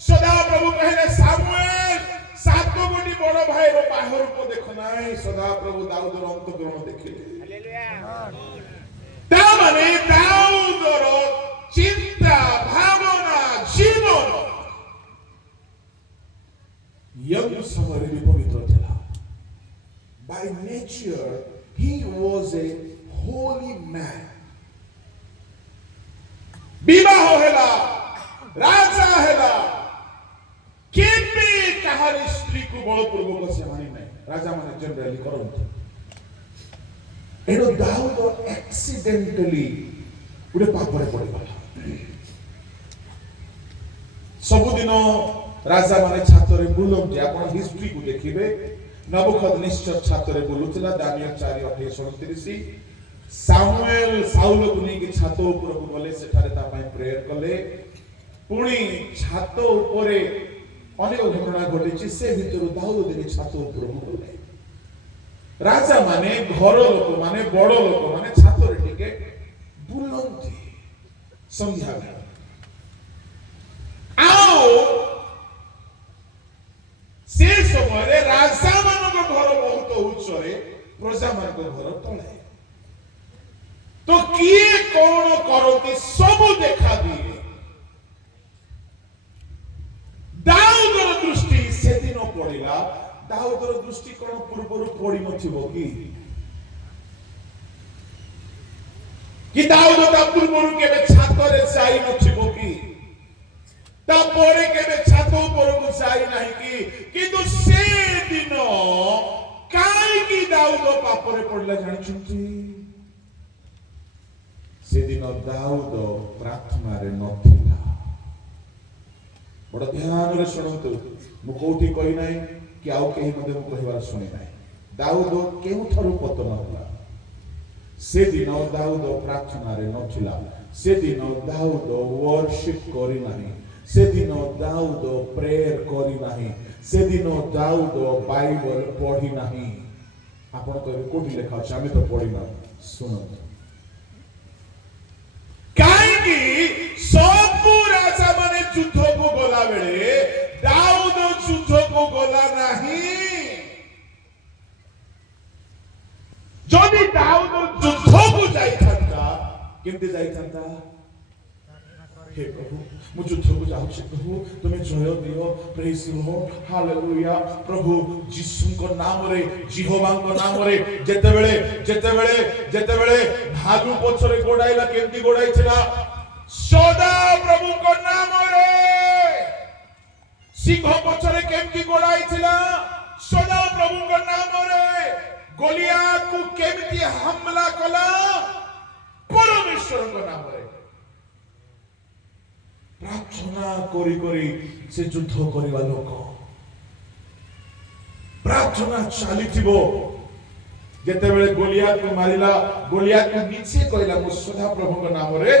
सदा प्रभु कहले सामुएल सातो गोटी बड़ भाई रो बाहर को देखो नाही सदा प्रभु दाऊद रो अंतःकरण देखिले हालेलुया ता माने दाऊद रो चिंता भावना जीवन यंग समय रे पवित्र थिला by nature he was a holy man विवाह हेला राजा हेला केबे कहार स्त्री को बलपूर्वक से हानि नहीं राजा माने जनरली करंत एनो दाऊद एक्सीडेंटली उडे पापरे पड़ी गला सबुदिन राजा माने छातरे बुलम जे आपण हिस्ट्री को देखिबे नबुकदनेस्सर छातरे बुलुतला दानियल 4:28-29 सामुएल साउल को नहीं कि छात ऊपर को गले सेठारे ता पय प्रेयर कले पुणी छात ऊपरे अनेक घटना घटिछि से भितर दाऊद दिन छात ऊपर को गले राजा माने घर लोक माने बड़ लोक माने छात रे टिके बुलंती संध्या में आओ से समय रे राजा मान को घर बहुत उच्च रे प्रजा मान को घर तळे तो किए कौन करती सब देखा दिए दाऊदर दृष्टि से दिन पड़ेगा दाऊदर दृष्टि कौन पूर्व पड़ी नथिबो कि दाऊद ता पूर्व केबे छातरे जाई नथिबो कि ता परे केबे छात ऊपर को जाई नाही कि किंतु से दिन काई कि दाऊद पापरे पड़ला जानि छुंती सेदिन दाऊद प्रार्थना रे नथिला बड़ ध्यान रे सुनंतु मु कोठी कहि नाही कि आउ केहि मते मु कहिबार सुनि नाही दाऊद केउ थरु पतन होला सेदिन दाऊद प्रार्थना रे नथिला सेदिन दाऊद वर्शिप करि नाही सेदिन दाऊद प्रेयर करि नाही सेदिन दाऊद बाइबल पढि नाही आपण कहबे कोठी लेखा अछि आमे तो पढि ना सुनंतु सब राजा माने युद्ध को गला बेले दाऊद युद्ध को गला नहीं केमती जाइथांता हे प्रभु मु युद्धको जाउछि प्रभु तुमे जय दियो प्रेज लॉर्ड हालेलुया प्रभु यीशुको नाम रे जिहोवाको नाम रे जेतेबेले भालू पछरे गोडाइला केमती गोडाइथिला सदा प्रभुको नाम रे सिंह पछरे केमती गोडाइथिला सदा प्रभुको नाम रे गोलियात को केमती हमला कला परमेश्वर को नाम रे प्रार्थना करी करी से युद्ध करवा लोक प्रार्थना चली थिबो जेतेबेले गोलियात को मारिला गोलियात को नीचे कहला मु सदा प्रभु को नाम रे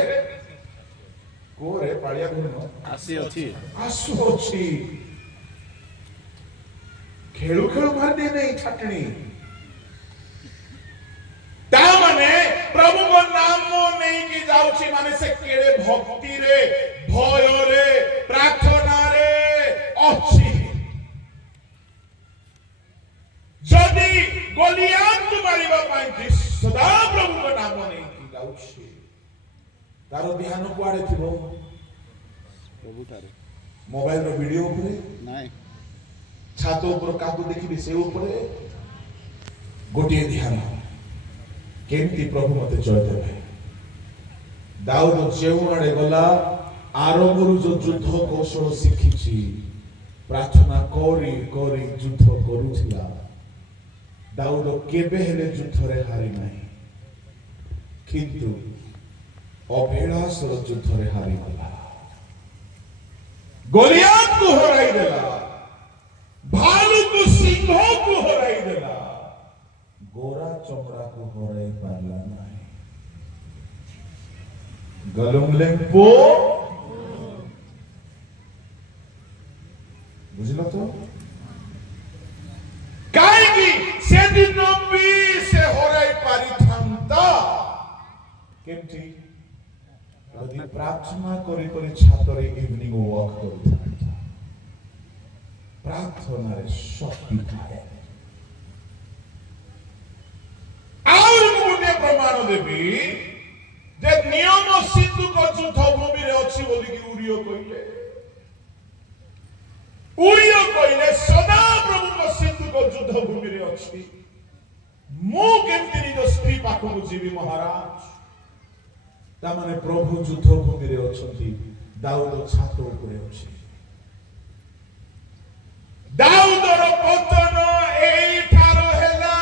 कोरे पालिया गुण आसु अछि खेलु खेलु मार दे नहीं छटनी ता माने प्रभु को नाम नहीं की जाउची माने से केड़े भक्ति रे भय रे प्रार्थना रे अछि जदि गोलियात को मारिबा पाई सदा प्रभु को नाम नहीं की जाउची तारो ध्यान कुआडे थिबो प्रभु तारे मोबाइल रो वीडियो ऊपर नाही छातो ऊपर काकू देखिबे से ऊपर गोटिए ध्यान केमती प्रभु मते जय देबे दाऊद जेउ आड़े गला आरंभरू जो युद्ध कौशल शिखिछि प्रार्थना करी करी युद्ध करूथिला दाऊद केबे हेले युद्ध रे हारि नाही किंतु अभेलासर युद्ध रे हारि गला गोलियात को हराई देला भालू को सिंह को हराई देला गोरा चमड़ा को हराई पारला नाही गलुमलेंपो बुझिलो तो काहेकि से दिन भी से हराई पारी थांता केमती यदि प्रार्थना करी करी छातरे इवनिंग वॉक करू थांता प्रार्थना रे शक्ति थाए प्रमाण देवी जे नियम सिंधु को युद्ध भूमि रे अछि बोली कि उड़ियो कइले सदा प्रभु को सिंधु को युद्ध भूमि रे अछि मु केमति निज स्त्री पाखु को जीवी महाराज ता माने प्रभु युद्ध भूमि रे अछंती दाऊद छात ऊपर अछि दाऊद रो पतन एई ठारो हेला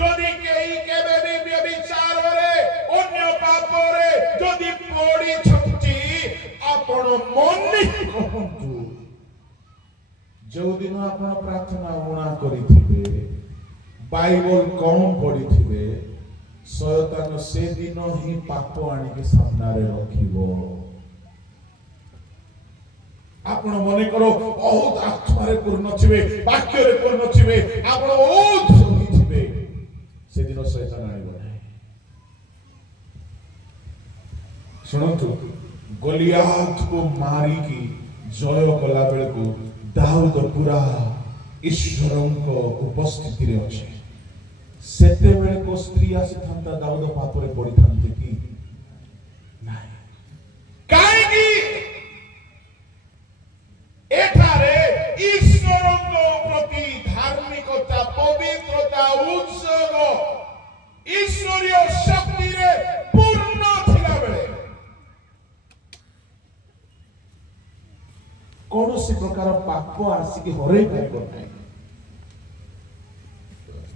जदि केई केबे भी व्यभिचार रे अन्य पाप रे जदि पड़ी छंती आपण मन्नी कहंतु जो दिन आपण प्रार्थना उणा करिथिबे बाइबल कम पढिथिबे शयतान से दिन ही पाप आनी के सामने रे रखिबो आपण मने करो बहुत आत्मा रे पूर्ण थिबे वाक्य रे पूर्ण थिबे आपण बहुत सही थिबे से दिन शैतान आइबो नाही सुनंतु गोलियात को मारी की जय कला बेले को दाऊद पूरा ईश्वरन को उपस्थिति रे अछि सेते बेले को स्त्री आसी थांता दाऊद पाप रे पड़ी थांते की नाही काहे की एठारे ईश्वरन को प्रति धार्मिकता पवित्रता उत्सव ईश्वरीय शक्ति रे पूर्ण थिला बेले कौन सी प्रकार पाप आसिक हरे पाइब नहीं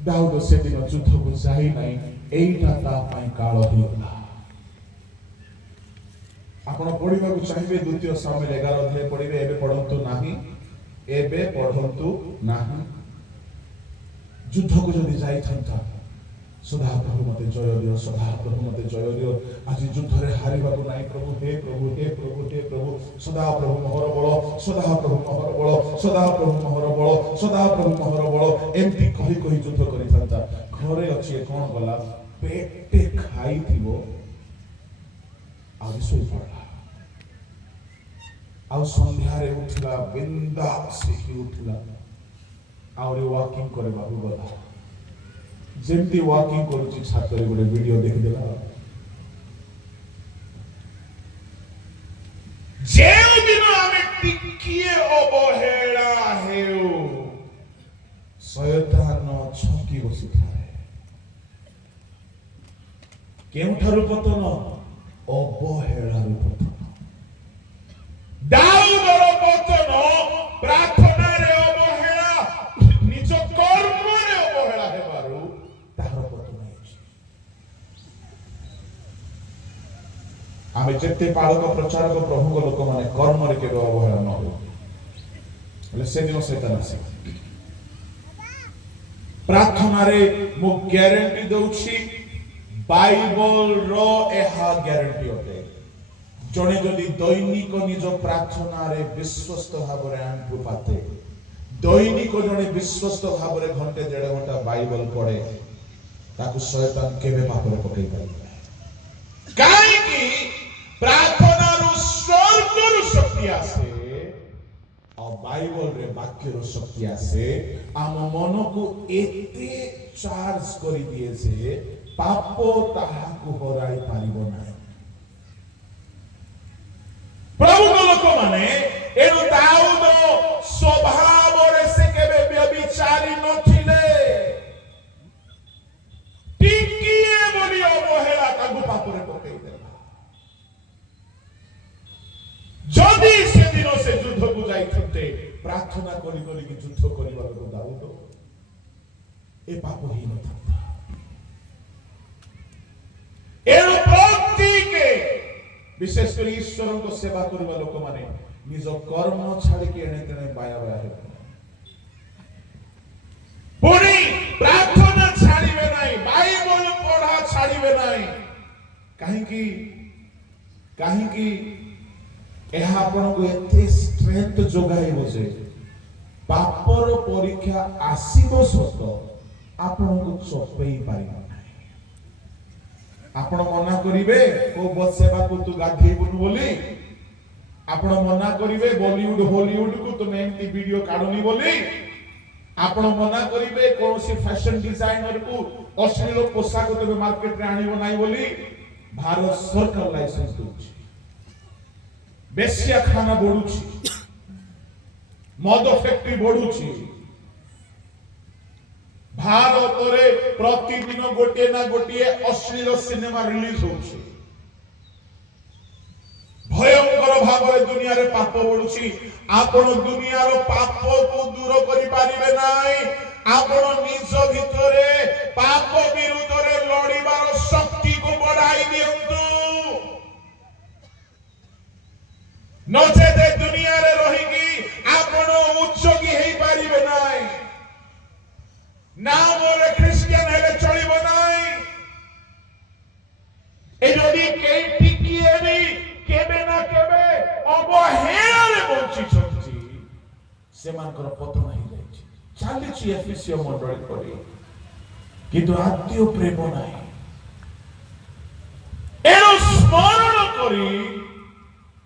दाऊद से दिन युद्ध को जाई नहीं एइटा ता पई काल हिला आपण पढिबा को चाहिबे द्वितीय सामुएल 11 अध्याय पढिबे एबे पढंतु नाही युद्ध को जदि जाई थांता सदा प्रभु मते जय दियो सदा प्रभु मते जय दियो आज युद्ध रे हारिबा को नाही प्रभु हे प्रभु हे प्रभु हे प्रभु सदा प्रभु मोहर बळ सदा प्रभु मोहर बळ सदा प्रभु मोहर बळ सदा प्रभु मोहर बळ एमती कहि कहि युद्ध करि थांता घरे अछि कोन गला पेटे खाई थिबो आ सोई पड़ला आ संध्या रे उठला बिंदा से ही उठला आ वॉकिंग करे बाबू गला जेमती वॉकिंग करूची छाତରେ गोटे वीडियो देखि देला ଯେଉଁଦିନ ଆମେ ଟିକିଏ ଅବହେଳା ହେଉ ଶୟତାନ ଛକି ବସିଥାଏ। କେଉଁଠାରୁ ପତନ? ଅବହେଳାରୁ ପତନ। ଦାଉଦର ପତନ ପ୍ରାର୍ଥନାରେ ଅବହେଳା, ନିଜ କର୍ମରେ ଅବହେଳା ହେବାରୁ ତାହାର ପତନ ହେଇଛି। ଆମେ ଯେତେ ପାଳକ ପ୍ରଚାରକ ପ୍ରଭୁଙ୍କ ଲୋକମାନେ କର୍ମରେ କେବେ ଅବହେଳା ନ ହେଉ, ହେଲେ ସେଦିନ ଶୈତାନ ଆସିବ। ପ୍ରାର୍ଥନାରେ ମୁଁ ଗ୍ୟାରେଣ୍ଟି ଦଉଛି, ବାଇବଲର ଏହା ଗ୍ୟାରେଣ୍ଟି ଅଟେ। ଜଣେ ଯଦି ଦୈନିକ ନିଜ ପ୍ରାର୍ଥନାରେ ବିଶ୍ୱସ୍ତ ଭାବରେ ଆଣ୍ଠୁ ପାତେ, ଦୈନିକ ଜଣେ ବିଶ୍ୱସ୍ତ ଭାବରେ ଘଣ୍ଟେ ଦେଢ଼ ଘଣ୍ଟା ବାଇବଲ ପଢେ, ତାକୁ ଶୟତାନ କେବେ ପାପରେ ପକେଇ ପାରିବ ନାହିଁ। କାହିଁକି? ପ୍ରାର୍ଥନାରୁ ସ୍ୱର୍ଗରୁ ଶକ୍ତି ଆସେ ଆଉ ବାଇବଲରେ ବାକ୍ୟର ଶକ୍ତି ଆସେ। ଆମ ମନକୁ ଏତେ ଚାର୍ଜ କରିଦିଏ ଯେ ପାପ ତାହାକୁ ହରାଇ ପାରିବ ନାହିଁ। ପ୍ରଭୁଙ୍କ ଲୋକମାନେ, ଏଣୁ ଦାଉଦ ସ୍ୱଭାବରେ ସେ କେବେ ବ୍ୟଭିଚାରୀ ନଥିଲେ। ଟିକିଏ ବୋଲି ଅବହେଳା ତାଙ୍କୁ ପାପରେ ପକେଇଦେଲା। ଯଦି ସେଦିନ ସେ ଯୁଦ୍ଧକୁ ଯାଇଥାନ୍ତେ, ପ୍ରାର୍ଥନା କରି କରିକି ଯୁଦ୍ଧ କରିବାକୁ ଦାଉଦ ଏ ପାପ ହେଇନଥାନ୍ତା। ଏଣୁ ପ୍ରତ୍ୟେକେ, ବିଶେଷ କରି ଈଶ୍ୱରଙ୍କ ସେବା କରିବା ଲୋକମାନେ ନିଜ କର୍ମ ଛାଡ଼ିକି ଏଣେ ତେଣେ ବାୟା ବାୟା ହେବେ। ପୁଣି ପ୍ରାର୍ଥନା ଛାଡ଼ିବେ ନାହିଁ, ବାଇବଲ ପଢା ଛାଡ଼ିବେ ନାହିଁ। କାହିଁକି? କାହିଁକି? ଏହା ଆପଣଙ୍କୁ ଏତେ ଷ୍ଟ୍ରେଂଥ ଯୋଗାଇବ ଯେ ପାପର ପରୀକ୍ଷା ଆସିବ ସତ, ଆପଣଙ୍କୁ ଚପେଇ ପାରିବ ନାହିଁ। ଆପଣ ମନା କରିବେ କୋଉ ବସ୍ ସେବାକୁ ତୁ ଗାଧେଇବୁନୁ ବୋଲି, ଆପଣ ମନା କରିବେ ବଲିଉଡ ହଲିଉଡକୁ ତୁମେ ଏମିତି ଭିଡିଓ କାଢୁନି ବୋଲି, ଆପଣ ମନା କରିବେ କୌଣସି ଫ୍ୟାଶନ ଡିଜାଇନରକୁ ଅଶ୍ଳୀଳ ପୋଷାକ ତୁମେ ମାର୍କେଟରେ ଆଣିବ ନାହିଁ ବୋଲି ଭାରତ ସରକାର ଲାଇସେନ୍ସ ଦଉଛି। ବେଶ୍ୟା ଖାନା ବଢୁଛି, ମଦ ଫ୍ୟାକ୍ଟ୍ରି ବଢୁଛି। ଭାରତରେ ପ୍ରତିଦିନ ଗୋଟିଏ ନା ଗୋଟିଏ ଅଶ୍ଳୀଳ ସିନେମା ରିଲିଜ ହଉଛି। ଭୟଙ୍କର ଭାବରେ ଦୁନିଆରେ ପାପ ବଢୁଛି। ଆପଣ ଦୁନିଆର ପାପକୁ ଦୂର କରିପାରିବେ ନାହିଁ। ଆପଣ ନିଜ ଭିତରେ ପାପ ବିରୁଦ୍ଧରେ ଲଢିବାର ଶକ୍ତିକୁ ବଢାଇ ଦିଅନ୍ତୁ। ନଚେତ ଦୁନିଆରେ ରହିକି ଆପଣ ଉଚ୍ଚକି ହେଇପାରିବେ ନାହିଁ। ନାମରେ ଖ୍ରୀଷ୍ଟିଆନ ହେଲେ ଚଳିବ ନାହିଁ। ଏ ଯଦି କେହି ଟିକିଏ ବି କେବେ ନା କେବେ ଅବହେଳାରେ ବଞ୍ଚିଛନ୍ତି, ସେମାନଙ୍କର ପତନ ହେଇଯାଇଛି। ଚାଲିଛି ଏଫେସୀୟ ମଣ୍ଡଳୀ କରି, କିନ୍ତୁ ଆଦ୍ୟ ପ୍ରେମ ନାହିଁ। ଏଣୁ ସ୍ମରଣ କରି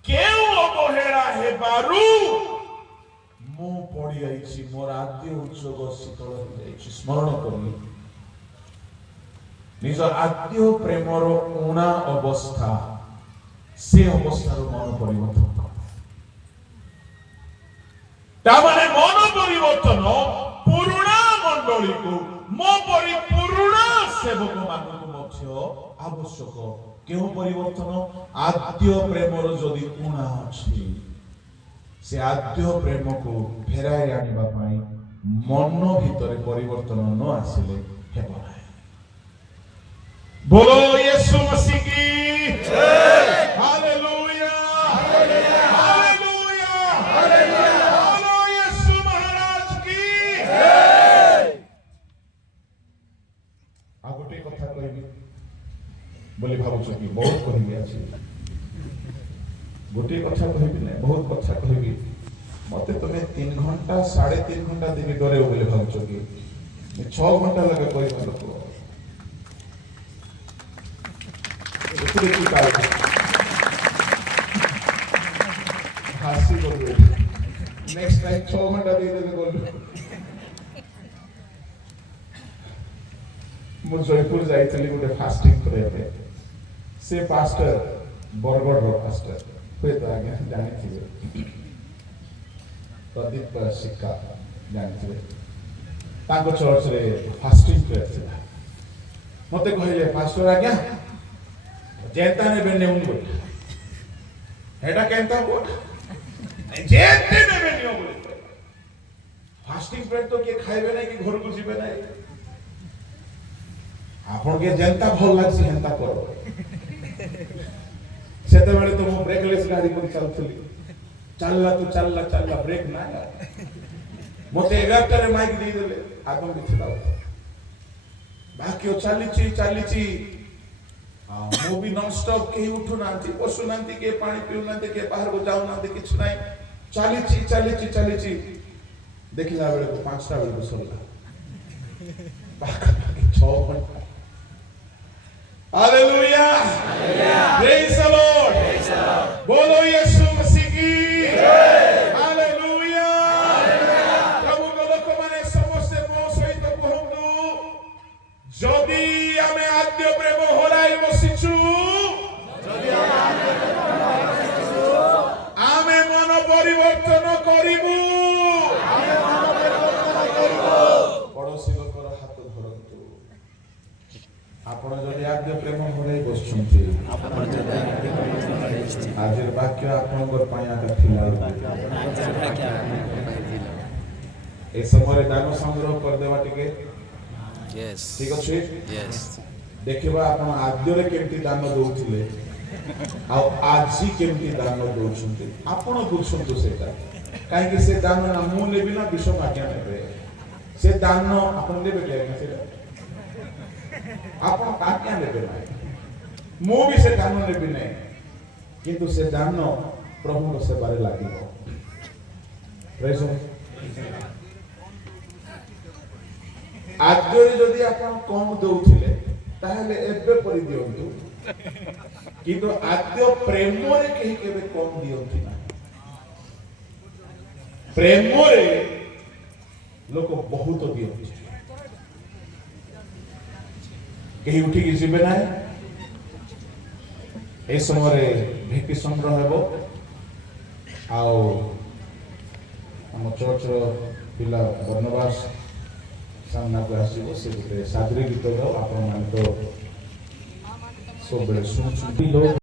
କେଉଁ ଅବହେଳା ହେବାରୁ ମୁଁ ପଡିଯାଇଛି, ମୋର ଆଦ୍ୟ ଉତ୍ସବ ଶୀତଳ ହେଇଯାଇଛି। ସ୍ମରଣ କରି ନିଜ ଆଦ୍ୟ ପ୍ରେମର ଊଣା ଅବସ୍ଥା, ସେ ଅବସ୍ଥାରୁ ମନ ପରିବର୍ତ୍ତନ କର। ତାମାନେ ମନ ପରିବର୍ତ୍ତନ ପୁରୁଣା ମଣ୍ଡଳୀକୁ, ମୋ ପରି ପୁରୁଣା ସେବକ ମାନଙ୍କୁ ମଧ୍ୟ ଆବଶ୍ୟକ। କେଉଁ ପରିବର୍ତ୍ତନ? ଆଦ୍ୟ ପ୍ରେମର ଯଦି ଊଣା ଅଛି, ସେ ଆଦ୍ୟ ପ୍ରେମକୁ ଫେରାଇ ଆଣିବା ପାଇଁ ମନ ଭିତରେ ପରିବର୍ତ୍ତନ ନ ଆସିଲେ ହେବ ନାହିଁ। ବୋଲୋ ୟୀଶୁ ମसीह की हालेलुया, हालेलुया, बोलो यीशु महाराज की। आ गोटे कथा कहबी बोली भावुछ कि बहुत कहबी अछि। गोटे कथा कहबी ना, बहुत कथा कहबी। मते तुमे 3 घंटा 3.5 घंटा देबी डरे बोले भावुछ कि 6 घंटा लगे कहबा लोक हासी बोलबे। नेक्स्ट टाइम 6 घंटा दे देबे बोलबे। मु जयपुर जाइतली गोटे फास्टिंग करे। से पास्टर बरगढ़ रो पास्टर ହୁଏ ତ ଆଜ୍ଞା ଜାଣିଥିବେ ପ୍ରଦୀପ ଶିକ୍ଷା ଜାଣିଥିବେ ତାଙ୍କ ଚର୍ଚ୍ଚରେ ଫାଷ୍ଟିଂ ପ୍ରେୟର ଥିଲା ମତେ କହିଲେ ପାଷ୍ଟର ଆଜ୍ଞା ଯେନ୍ତା ନେବେ ନେଉନ ଗୋଟେ ହେଟା କେନ୍ତା ବୋଟ ଯେତେ ନେବେ ନିଅ ବୋଲି फास्टिंग प्रेयर तो किए खाइबे नहीं कि घर को जीवे नहीं आपन के जनता भल लागसी हेंता करो सेते बेले तो मो ब्रेकलेस गाड़ी पर चलथली चलला ब्रेक ना मते 11 रे माइक दे देले आगम के छिलाओ बाकी चलीची मो भी नॉन स्टॉप के उठू नांती पशु नांती के पानी पीउ नांती के बाहर को जाऊ नांती किछ नहीं चलीची देखिला बेले को 5टा बेले को सरला बाकी 6 घंटा हालेलुया प्रेज द लॉर्ड बोलो यीशु मसीह की हालेलुया प्रभु को लोक माने समस्त मो सहित कहंतु जदि आमे आद्य प्रेम हराई बसिछु आमे मन परिवर्तन करिबु पड़ोसी लोकर हाथ धरतु आपण जदि आद्य प्रेम हराई बसछन्ती आज वाक्य आपनकर पायाटा थिला ए समय दान संग्रह कर देवा टिके Yes. ठीक अछि Yes. देखिबा आपण आद्य रे केमति दान दउथिले आ आजी केमति दान दउछन्ती आपण बुझछन्तु सेटा काहे कि से दान ना मु नेबी ना विश्व आज्ञा नेबे से दान आपण देबे के आज्ञा से आपण आज्ञा नेबे ना मु भी से दान नेबी नै किंतु से दान प्रभु को सेवारे लागिबो प्रेज आद्य जदि आपण कम दउथिले ताहले एबे परि दियंतु किंतु आद्य प्रेम रे केही केबे कम दियंतु ना प्रेम रे लोक बहुत दियंतु केही उठी कि जिबे ना ए समय रे भेकेशन रहबो आउ हम चर्च पिला बनवास सामना को आसीबो से गोटे सादरी गीत गाओ आपण मान तो सब बेले सुन लोग